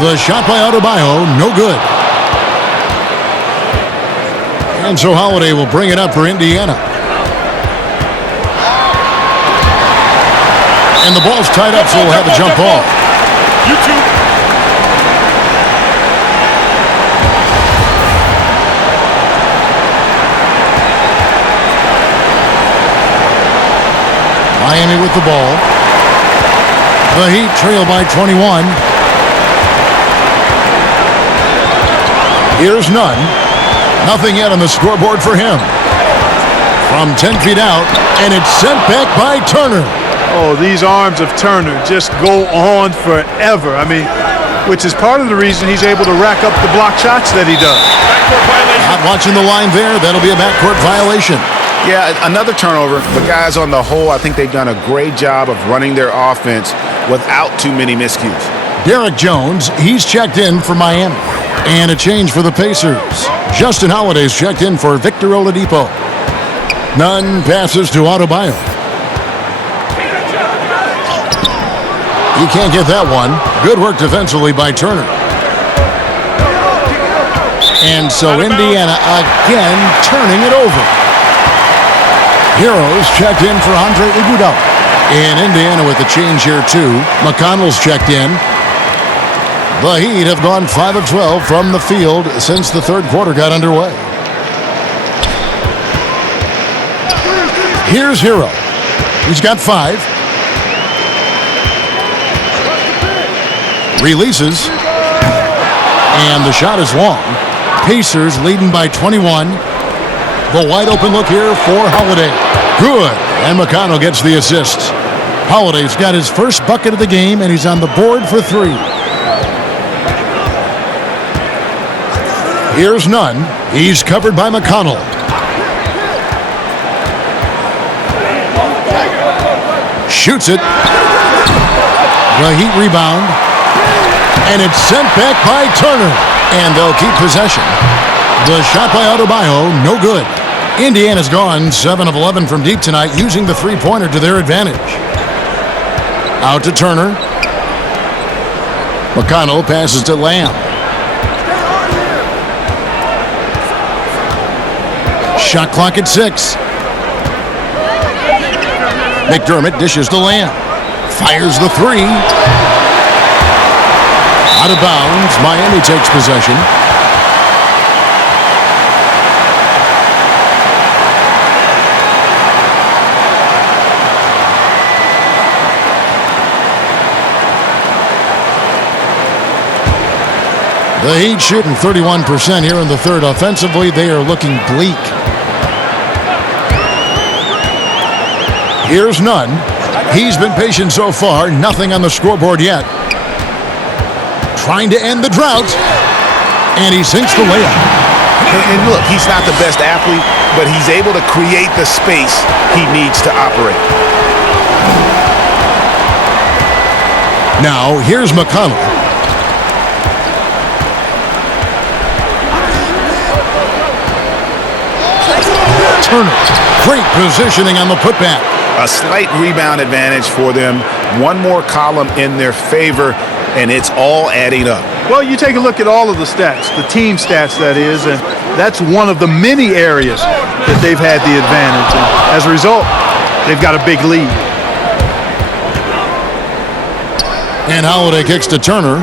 The shot by Adebayo, no good. And so Holiday will bring it up for Indiana. And the ball's tied up, so we'll have a jump ball. Miami with the ball. The Heat trail by 21. Here's Nunn. Nothing yet on the scoreboard for him. From 10 feet out, and it's sent back by Turner. Oh, these arms of Turner just go on forever. I mean, which is part of the reason he's able to rack up the block shots that he does. Not watching the line there. That'll be a backcourt violation. Yeah, another turnover. But guys, on the whole, I think they've done a great job of running their offense without too many miscues. Derek Jones, he's checked in for Miami. And a change for the Pacers. Justin Holiday's checked in for Victor Oladipo. Nunn passes to Adebayo. He can't get that one. Good work defensively by Turner. And so Indiana again turning it over. Heroes checked in for Andre Iguodala. And Indiana with the change here too. McConnell's checked in. The Heat have gone 5 of 12 from the field since the third quarter got underway. Here's Hero. He's got 5. Releases. And the shot is long. Pacers leading by 21. The wide open look here for Holiday. Good. And McConnell gets the assist. Holiday's got his first bucket of the game, and he's on the board for 3. Here's Nunn. He's covered by McConnell. Shoots it. The Heat rebound. And it's sent back by Turner. And they'll keep possession. The shot by Adebayo, no good. Indiana's gone 7 of 11 from deep tonight, using the three-pointer to their advantage. Out to Turner. McConnell passes to Lamb. Shot clock at 6. McDermott dishes to Lamb. Fires the 3. Out of bounds. Miami takes possession. The Heat shooting 31% here in the third. Offensively, they are looking bleak. Here's Nunn. He's been patient so far. Nothing on the scoreboard yet. Trying to end the drought. And he sinks the layup. And look, he's not the best athlete, but he's able to create the space he needs to operate. Now, here's McConnell. Turner. Great positioning on the putback. A slight rebound advantage for them. One more column in their favor, and it's all adding up. Well, you take a look at all of the stats, the team stats that is, and that's one of the many areas that they've had the advantage. And as a result, they've got a big lead. And Holiday kicks to Turner.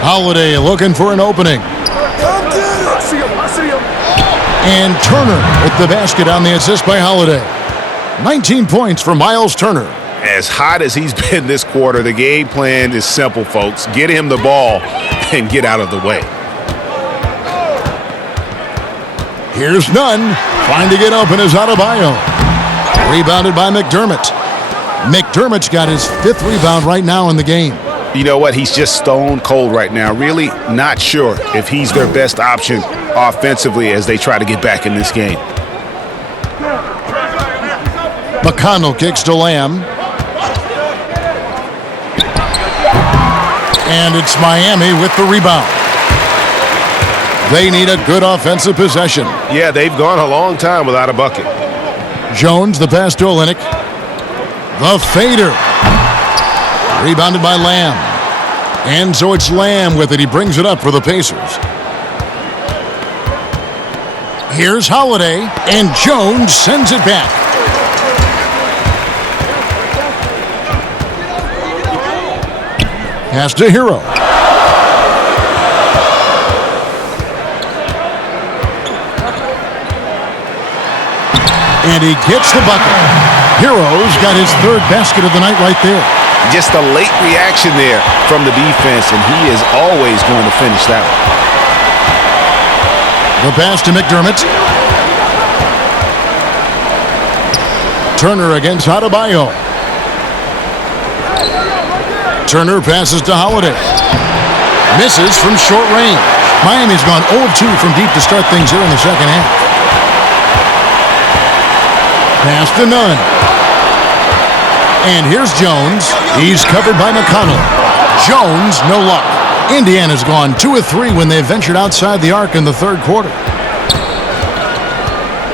Holiday looking for an opening. And Turner with the basket on the assist by Holiday. 19 points for Miles Turner. As hot as he's been this quarter, the game plan is simple, folks. Get him the ball and get out of the way. Here's Nunn. Trying to get open is Adebayo. Rebounded by McDermott. McDermott's got his 5th rebound right now in the game. You know what? He's just stone cold right now. Really not sure if he's their best option offensively as they try to get back in this game. McConnell kicks to Lamb. And it's Miami with the rebound. They need a good offensive possession. Yeah, they've gone a long time without a bucket. Jones, the pass to Olynyk. The fader. Rebounded by Lamb. And so it's Lamb with it. He brings it up for the Pacers. Here's Holiday, and Jones sends it back. Pass to Hero. And he gets the bucket. Hero's got his third basket of the night right there. Just a late reaction there from the defense, and he is always going to finish that one. The pass to McDermott. Turner against Adebayo. Turner passes to Holiday. Misses from short range. Miami's gone 0-2 from deep to start things here in the second half. Pass to Nunn. And here's Jones. He's covered by McConnell. Jones, no luck. Indiana's gone 2 of 3 when they ventured outside the arc in the third quarter.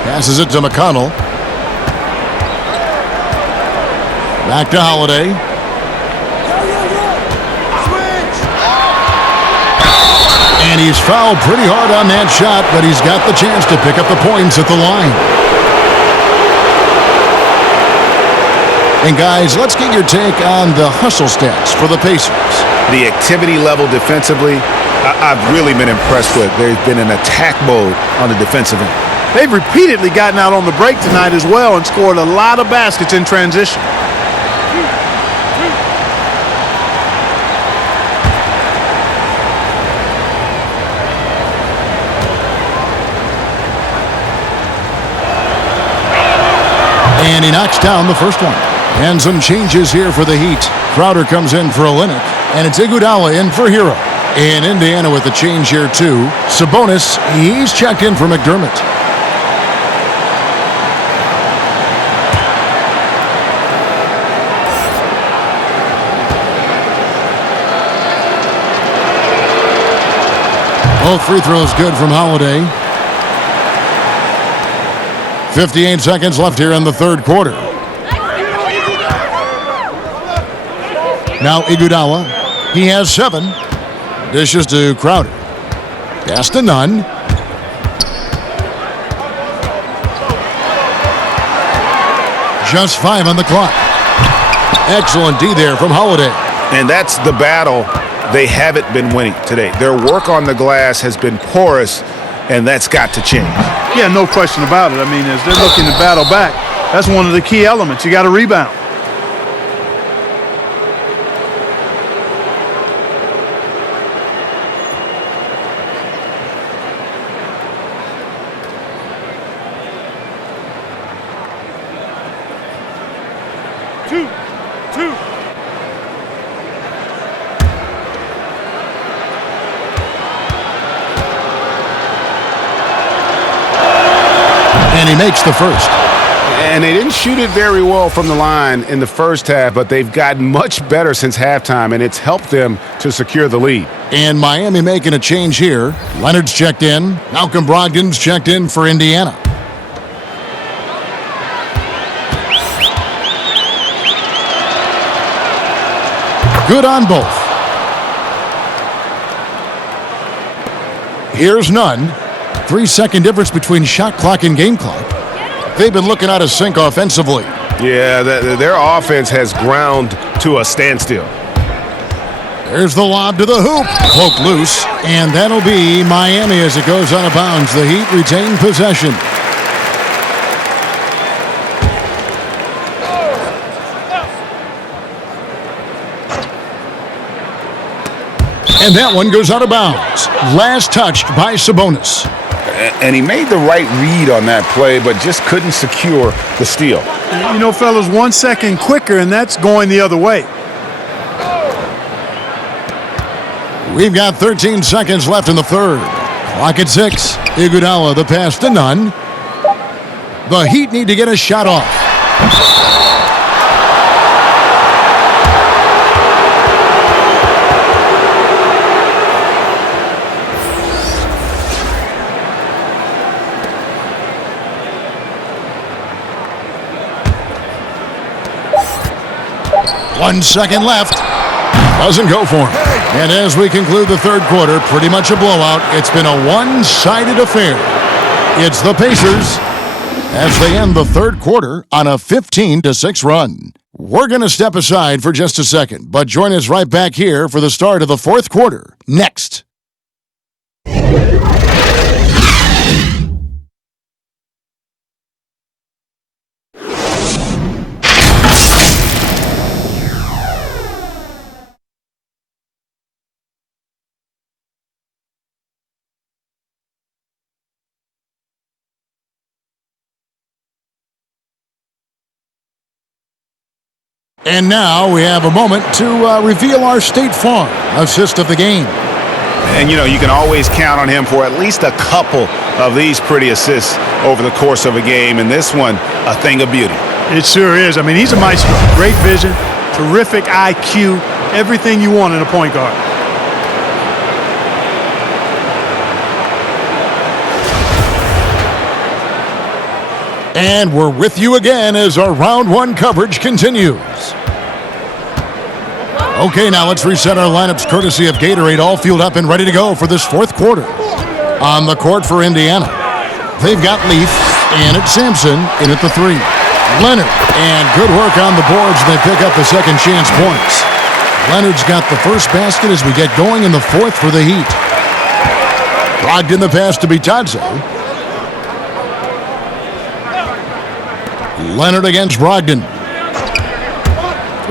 Passes it to McConnell. Back to Holiday. And he's fouled pretty hard on that shot, but he's got the chance to pick up the points at the line. And guys, let's get your take on the hustle stats for the Pacers. The activity level defensively, I've really been impressed with. There's been an attack mode on the defensive end. They've repeatedly gotten out on the break tonight as well and scored a lot of baskets in transition. And he knocks down the first one. And some changes here for the Heat. Crowder comes in for Olynyk, and it's Iguodala in for Hero. And Indiana with a change here too. Sabonis, he's checked in for McDermott. Both free throws good from Holiday. 58 seconds left here in the third quarter. Now Iguodala. He has 7. Dishes to Crowder. Pass to Nunn. Just 5 on the clock. Excellent D there from Holiday. And that's the battle they haven't been winning today. Their work on the glass has been porous, and that's got to change. Yeah, no question about it. I mean, as they're looking to battle back, that's one of the key elements. You got to rebound. And he makes the first. And they didn't shoot it very well from the line in the first half, but they've gotten much better since halftime, and it's helped them to secure the lead. And Miami making a change here. Leonard's checked in. Malcolm Brogdon's checked in for Indiana. Good on both. Here's Nunn. 3-second difference between shot clock and game clock. They've been looking out of sync offensively. Yeah, their offense has ground to a standstill. There's the lob to the hoop. Cloak loose, and that'll be Miami as it goes out of bounds. The Heat retain possession. And that one goes out of bounds. Last touched by Sabonis. And he made the right read on that play, but just couldn't secure the steal. You know, fellas, 1 second quicker, and that's going the other way. We've got 13 seconds left in the third. Clock at 6. Iguodala, the pass to Nunn. The Heat need to get a shot off. One second left. Doesn't go for him. And as we conclude the third quarter, pretty much a blowout. It's been a one-sided affair. It's the Pacers as they end the third quarter on a 15-6 run. We're going to step aside for just a second, but join us right back here for the start of the fourth quarter next. And now we have a moment to reveal our State Farm assist of the game. And, you can always count on him for at least a couple of these pretty assists over the course of a game. And this one, a thing of beauty. It sure is. I mean, he's a maestro. Great vision, terrific IQ, everything you want in a point guard. And we're with you again as our round one coverage continues. Okay, now let's reset our lineups courtesy of Gatorade, all fueled up and ready to go for this fourth quarter. On the court for Indiana, they've got Leaf and it's Sampson in at the three. Leonard, and good work on the boards, and they pick up the second chance points. Leonard's got the first basket as we get going in the fourth for the Heat. Brogdon the pass to Bitadze. Leonard against Brogdon.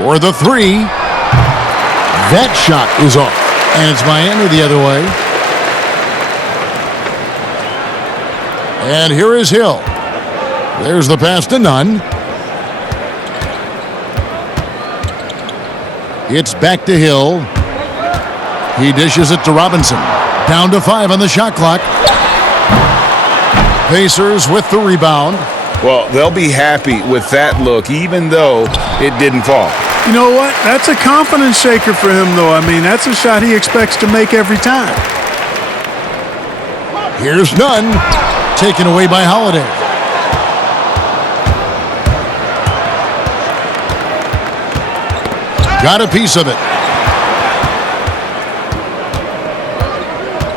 For the three. That shot is off. And it's Miami the other way. And here is Hill. There's the pass to Nunn. It's back to Hill. He dishes it to Robinson. Down to 5 on the shot clock. Pacers with the rebound. Well, they'll be happy with that look, even though it didn't fall. You know what? That's a confidence shaker for him, though. I mean, that's a shot he expects to make every time. Here's Nunn. Taken away by Holiday. Got a piece of it.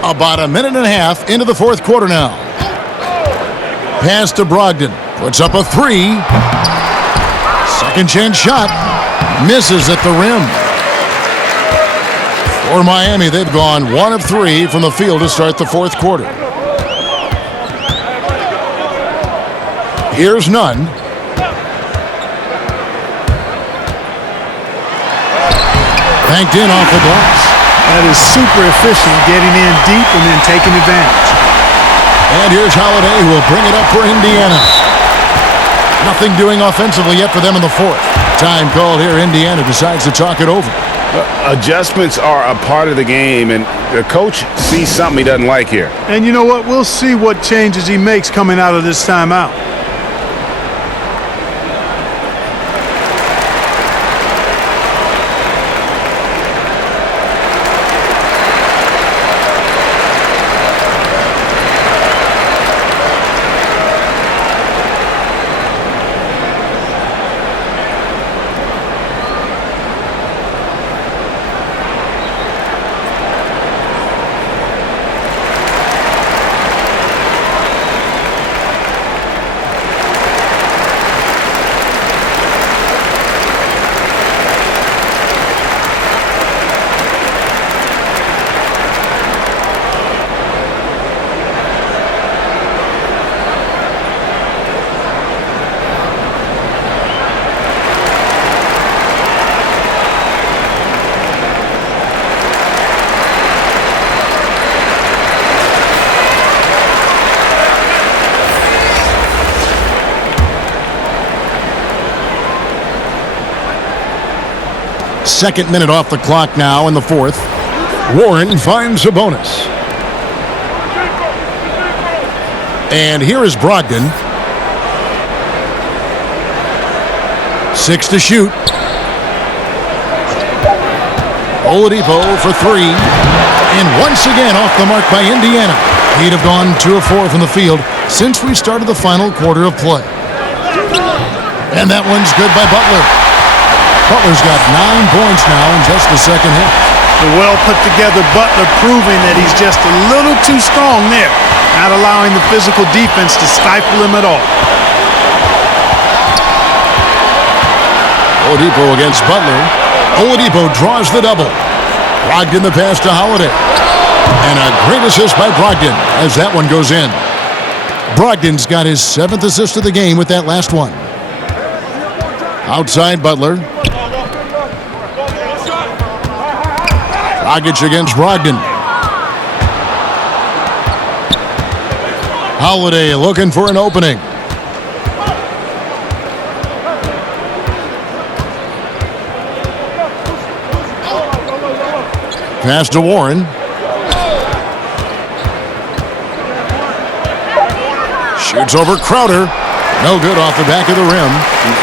About a minute and a half into the fourth quarter now. Pass to Brogdon. Puts up a three. Second chance shot. Misses at the rim. For Miami, they've gone 1 of 3 from the field to start the fourth quarter. Here's Nunn. Banked in off the glass. That is super efficient, getting in deep and then taking advantage. And here's Holiday, who will bring it up for Indiana. Nothing doing offensively yet for them in the fourth. Time called here. Indiana decides to talk it over. Adjustments are a part of the game, and the coach sees something he doesn't like here. And you know what? We'll see what changes he makes coming out of this timeout. Second minute off the clock now in the fourth. Warren finds Sabonis. And here is Brogdon. 6 to shoot. Oladipo for 3. And once again off the mark by Indiana. He'd have gone 2 of 4 from the field since we started the final quarter of play. And that one's good by Butler. Butler's got 9 points now in just the second half. The well put together Butler proving that he's just a little too strong there. not allowing the physical defense to stifle him at all. Oladipo against Butler. Oladipo draws the double. Brogdon the pass to Holiday. And a great assist by Brogdon as that one goes in. Brogdon's got his 7th assist of the game with that last one. Outside Butler. Dragic against Brogdon. Holiday looking for an opening. Pass to Warren. Shoots over Crowder. No good off the back of the rim.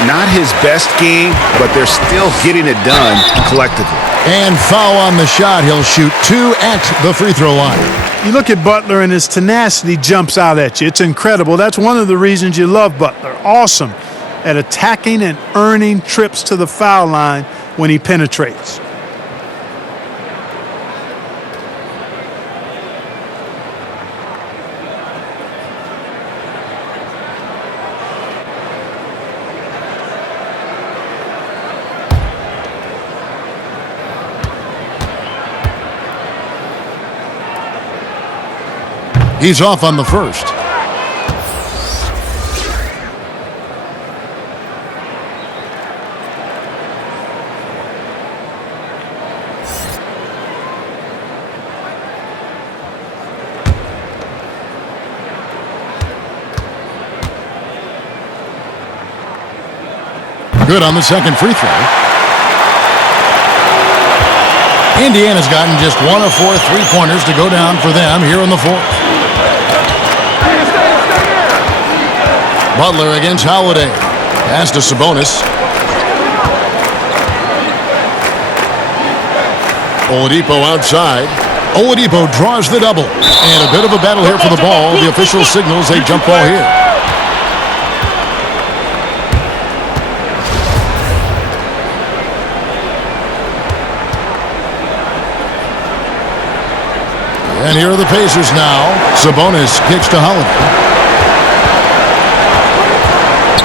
Not his best game, but they're still getting it done collectively. And foul on the shot. He'll shoot 2 at the free throw line. You look at Butler and his tenacity jumps out at you. It's incredible. That's one of the reasons you love Butler. Awesome at attacking and earning trips to the foul line when he penetrates. He's off on the first. Good on the second free throw. Indiana's gotten just 1 of 4 3-pointers to go down for them here in the fourth. Butler against Holiday. Pass to Sabonis. Oladipo outside. Oladipo draws the double. And a bit of a battle here for the ball. The official signals a jump ball here. And here are the Pacers now. Sabonis kicks to Holiday.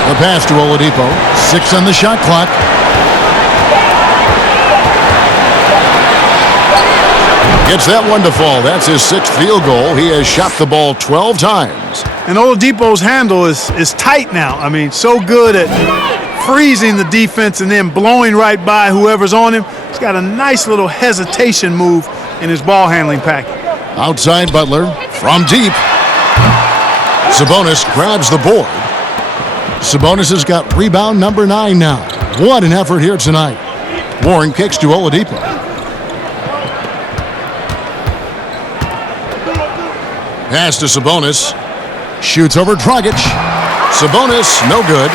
The pass to Oladipo. 6 on the shot clock. Gets that one to fall. That's his 6th field goal. He has shot the ball 12 times. And Oladipo's handle is tight now. I mean, so good at freezing the defense and then blowing right by whoever's on him. He's got a nice little hesitation move in his ball handling package. Outside Butler from deep. Sabonis grabs the board. Sabonis has got rebound number 9 now. What an effort here tonight. Warren kicks to Oladipo. Pass to Sabonis. Shoots over Dragic. Sabonis, no good.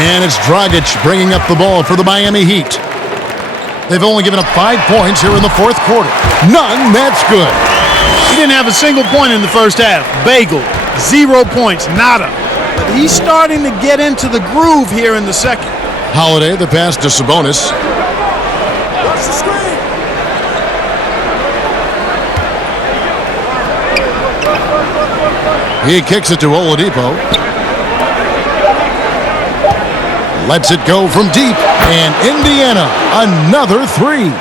And it's Dragic bringing up the ball for the Miami Heat. They've only given up 5 points here in the fourth quarter. None, that's good. He didn't have a single point in the first half. Bagel, 0 points, nada. But he's starting to get into the groove here in the second. Holiday, the pass to Sabonis. Watch the screen. He kicks it to Oladipo. Lets it go from deep. And Indiana, another 3.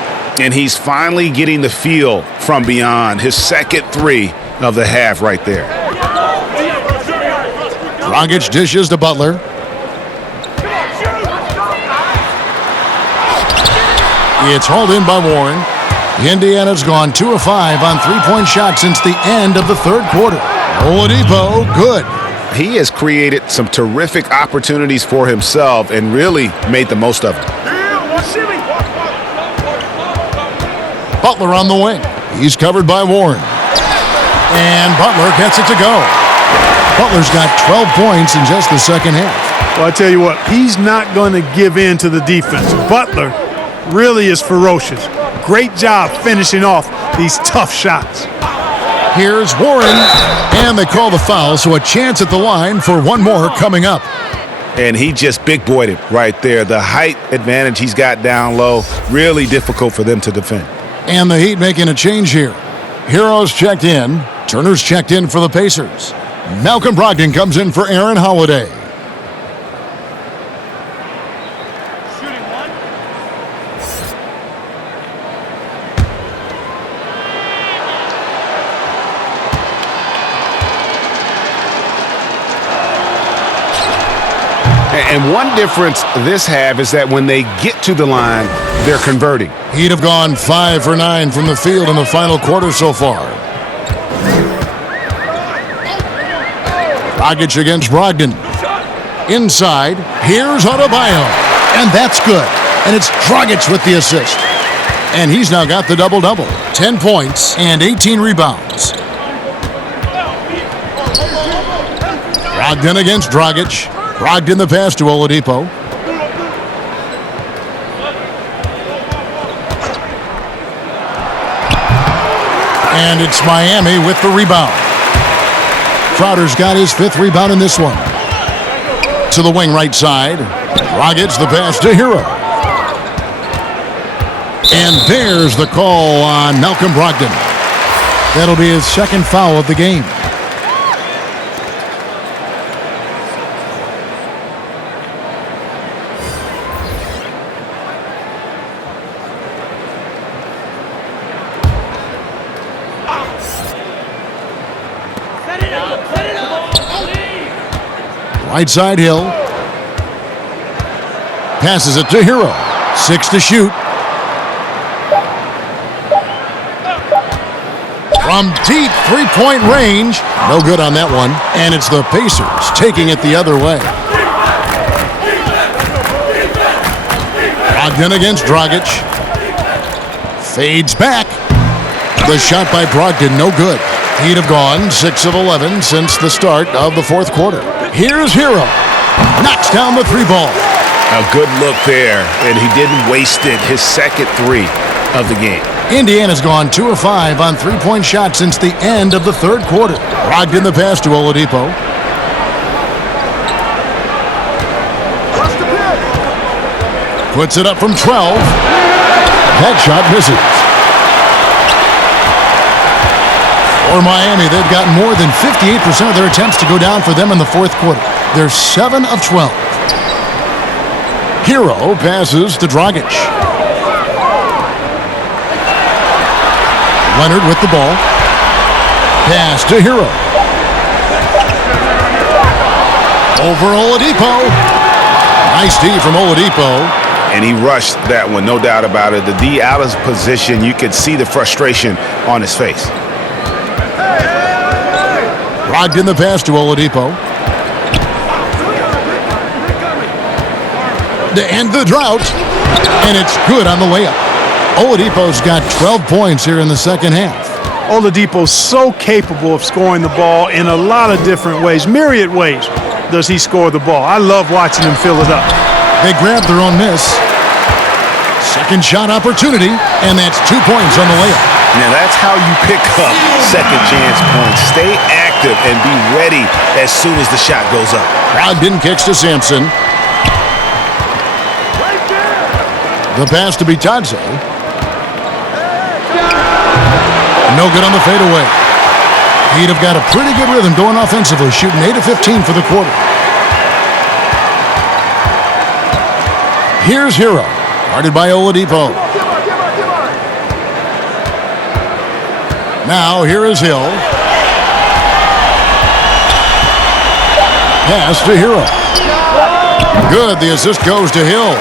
And he's finally getting the feel from beyond. His second 3 of the half right there. Dragic dishes to Butler. It's hauled in by Warren. Indiana's gone 2 of 5 on 3-point shots since the end of the third quarter. Oladipo, good. He has created some terrific opportunities for himself and really made the most of them. Butler on the wing. He's covered by Warren. And Butler gets it to go. Butler's got 12 points in just the second half. Well, I tell you what, he's not going to give in to the defense. Butler really is ferocious. Great job finishing off these tough shots. Here's Warren, and they call the foul, so a chance at the line for one more coming up. And he just big-boyed it right there. The height advantage he's got down low, really difficult for them to defend. And the Heat making a change here. Heroes checked in. Turner's checked in for the Pacers. Malcolm Brogdon comes in for Aaron Holiday. And one difference this half is that when they get to the line, they're converting. He'd have gone 5 for 9 from the field in the final quarter so far. Dragic against Brogdon. Inside, here's Adebayo. And that's good. And it's Dragic with the assist. And he's now got the double-double. 10 points and 18 rebounds. Brogdon against Dragic. Brogdon the pass to Oladipo. And it's Miami with the rebound. Crowder's got his 5th rebound in this one. To the wing right side. Dragic the pass to Hero. And there's the call on Malcolm Brogdon. That'll be his 2nd foul of the game. Right side Hill. Passes it to Hero. 6 to shoot. From deep 3-point range. No good on that one. And it's the Pacers taking it the other way. Brogdon against Dragic. Fades back. The shot by Brogdon, no good. He'd have gone 6 of 11 since the start of the 4th quarter. Here's Hero. Knocks down the 3-ball. A good look there, and he didn't waste it. His 2nd 3 of the game. Indiana's gone 2 of 5 on 3-point shots since the end of the 3rd quarter. Brogdon the pass to Oladipo. Puts it up from 12. That shot misses. For Miami, they've gotten more than 58% of their attempts to go down for them in the 4th quarter. They're 7 of 12. Hero passes to Dragic. Leonard with the ball. Pass to Hero. Over Oladipo. Nice D from Oladipo. And he rushed that one, no doubt about it. The D out of position, you could see the frustration on his face. Brogdon the pass to Oladipo. To end the drought. And it's good on the layup. Oladipo's got 12 points here in the 2nd half. Oladipo's so capable of scoring the ball in a lot of different ways. Myriad ways does he score the ball. I love watching him fill it up. They grab their own miss. 2nd shot opportunity. And that's 2 points on the layup. Now that's how you pick up 2nd chance points. Stay active and be ready as soon as the shot goes up. Brogdon kicks to Sampson. The pass to Bitadze. No good on the fadeaway. He'd have got a pretty good rhythm going offensively, shooting 8 of 15 for the quarter. Here's Hero, guarded by Oladipo. Now here is Hill. Pass to Hero. Good, the assist goes to Hill.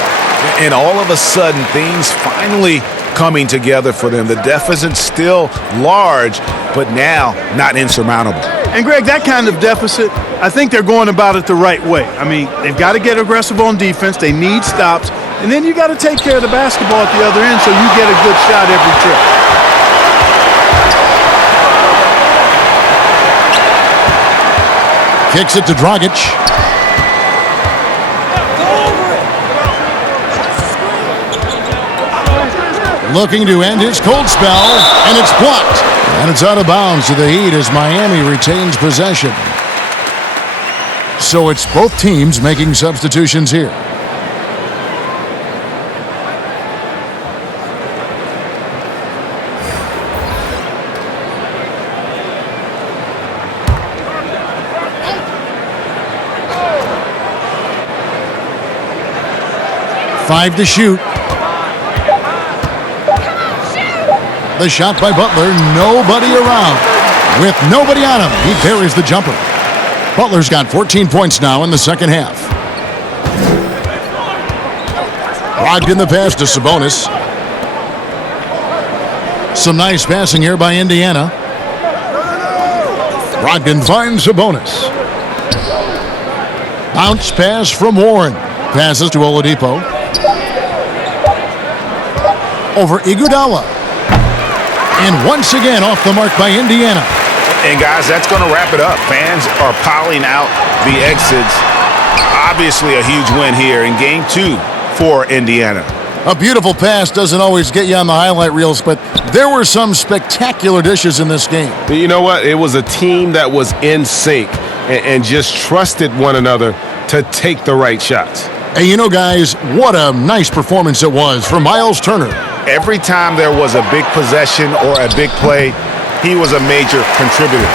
And all of a sudden, things finally coming together for them. The deficit's still large, but now not insurmountable. And, Greg, that kind of deficit, I think they're going about it the right way. I mean, they've got to get aggressive on defense. They need stops. And then you got to take care of the basketball at the other end so you get a good shot every trip. Kicks it to Dragic. Looking to end his cold spell, and it's blocked. And it's out of bounds to the Heat as Miami retains possession. So it's both teams making substitutions here. 5 to shoot. The shot by Butler, nobody around. With nobody on him, he buries the jumper. Butler's got 14 points now in the second half. Brogdon the pass to Sabonis. Some nice passing here by Indiana. Brogdon finds Sabonis. Bounce pass from Warren. Passes to Oladipo. Over Iguodala. And once again off the mark by Indiana. And guys, that's going to wrap it up. Fans are piling out the exits. Obviously a huge win here in game 2 for Indiana. A beautiful pass doesn't always get you on the highlight reels, but there were some spectacular dishes in this game. You know what? It was a team that was in sync and just trusted one another to take the right shots. And you know, guys, what a nice performance it was from Miles Turner. Every time there was a big possession or a big play, he was a major contributor.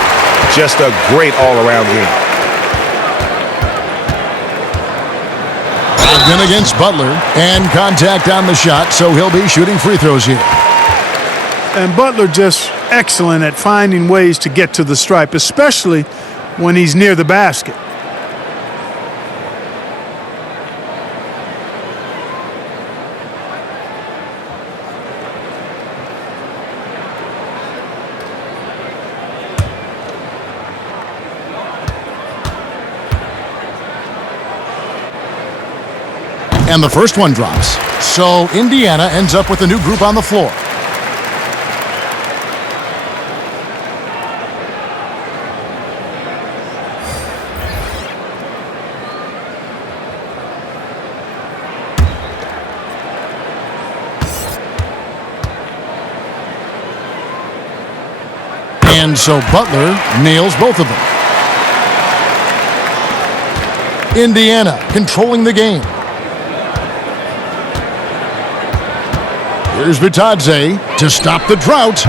Just a great all-around game. Brogdon against Butler, and contact on the shot, so he'll be shooting free throws here. And Butler just excellent at finding ways to get to the stripe, especially when he's near the basket. And the first one drops. So Indiana ends up with a new group on the floor. And so Butler nails both of them. Indiana controlling the game. Here's Bitadze to stop the drought.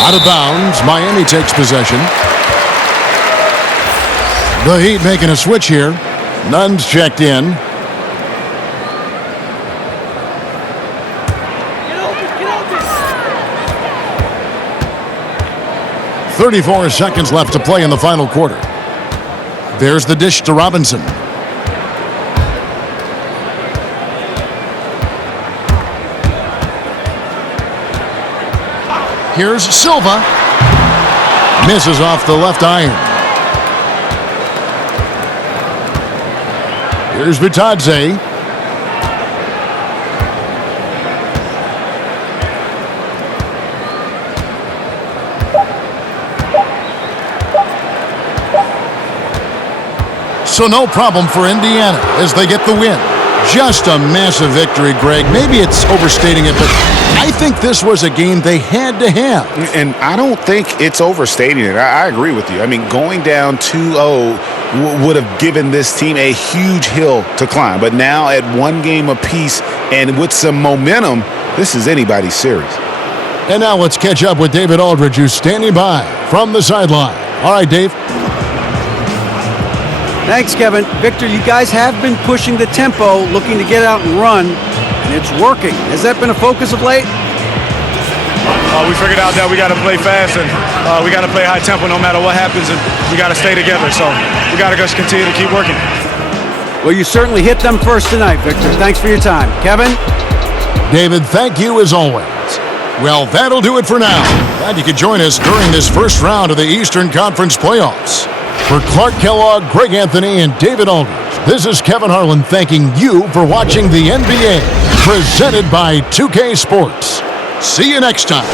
Out of bounds, Miami takes possession. The Heat making a switch here. Nunn's checked in. Get open. 34 seconds left to play in the final quarter. There's the dish to Robinson. Here's Silva. Misses off the left iron. Here's Bitadze. So no problem for Indiana as they get the win. Just a massive victory, Greg. Maybe it's overstating it, but I think this was a game they had to have. And I don't think it's overstating it. I agree with you. I mean, going down 2-0 would have given this team a huge hill to climb. But now at one game apiece and with some momentum, this is anybody's series. And now let's catch up with David Aldridge, who's standing by from the sideline. All right, Dave. Thanks, Kevin. Victor, you guys have been pushing the tempo, looking to get out and run, and it's working. Has that been a focus of late? We figured out that we got to play fast and we got to play high tempo no matter what happens, and we got to stay together. So we got to just continue to keep working. Well, you certainly hit them first tonight, Victor. Thanks for your time. Kevin? David, thank you as always. Well, that'll do it for now. Glad you could join us during this first round of the Eastern Conference playoffs. For Clark Kellogg, Greg Anthony, and David Aldridge, this is Kevin Harlan thanking you for watching the NBA, presented by 2K Sports. See you next time.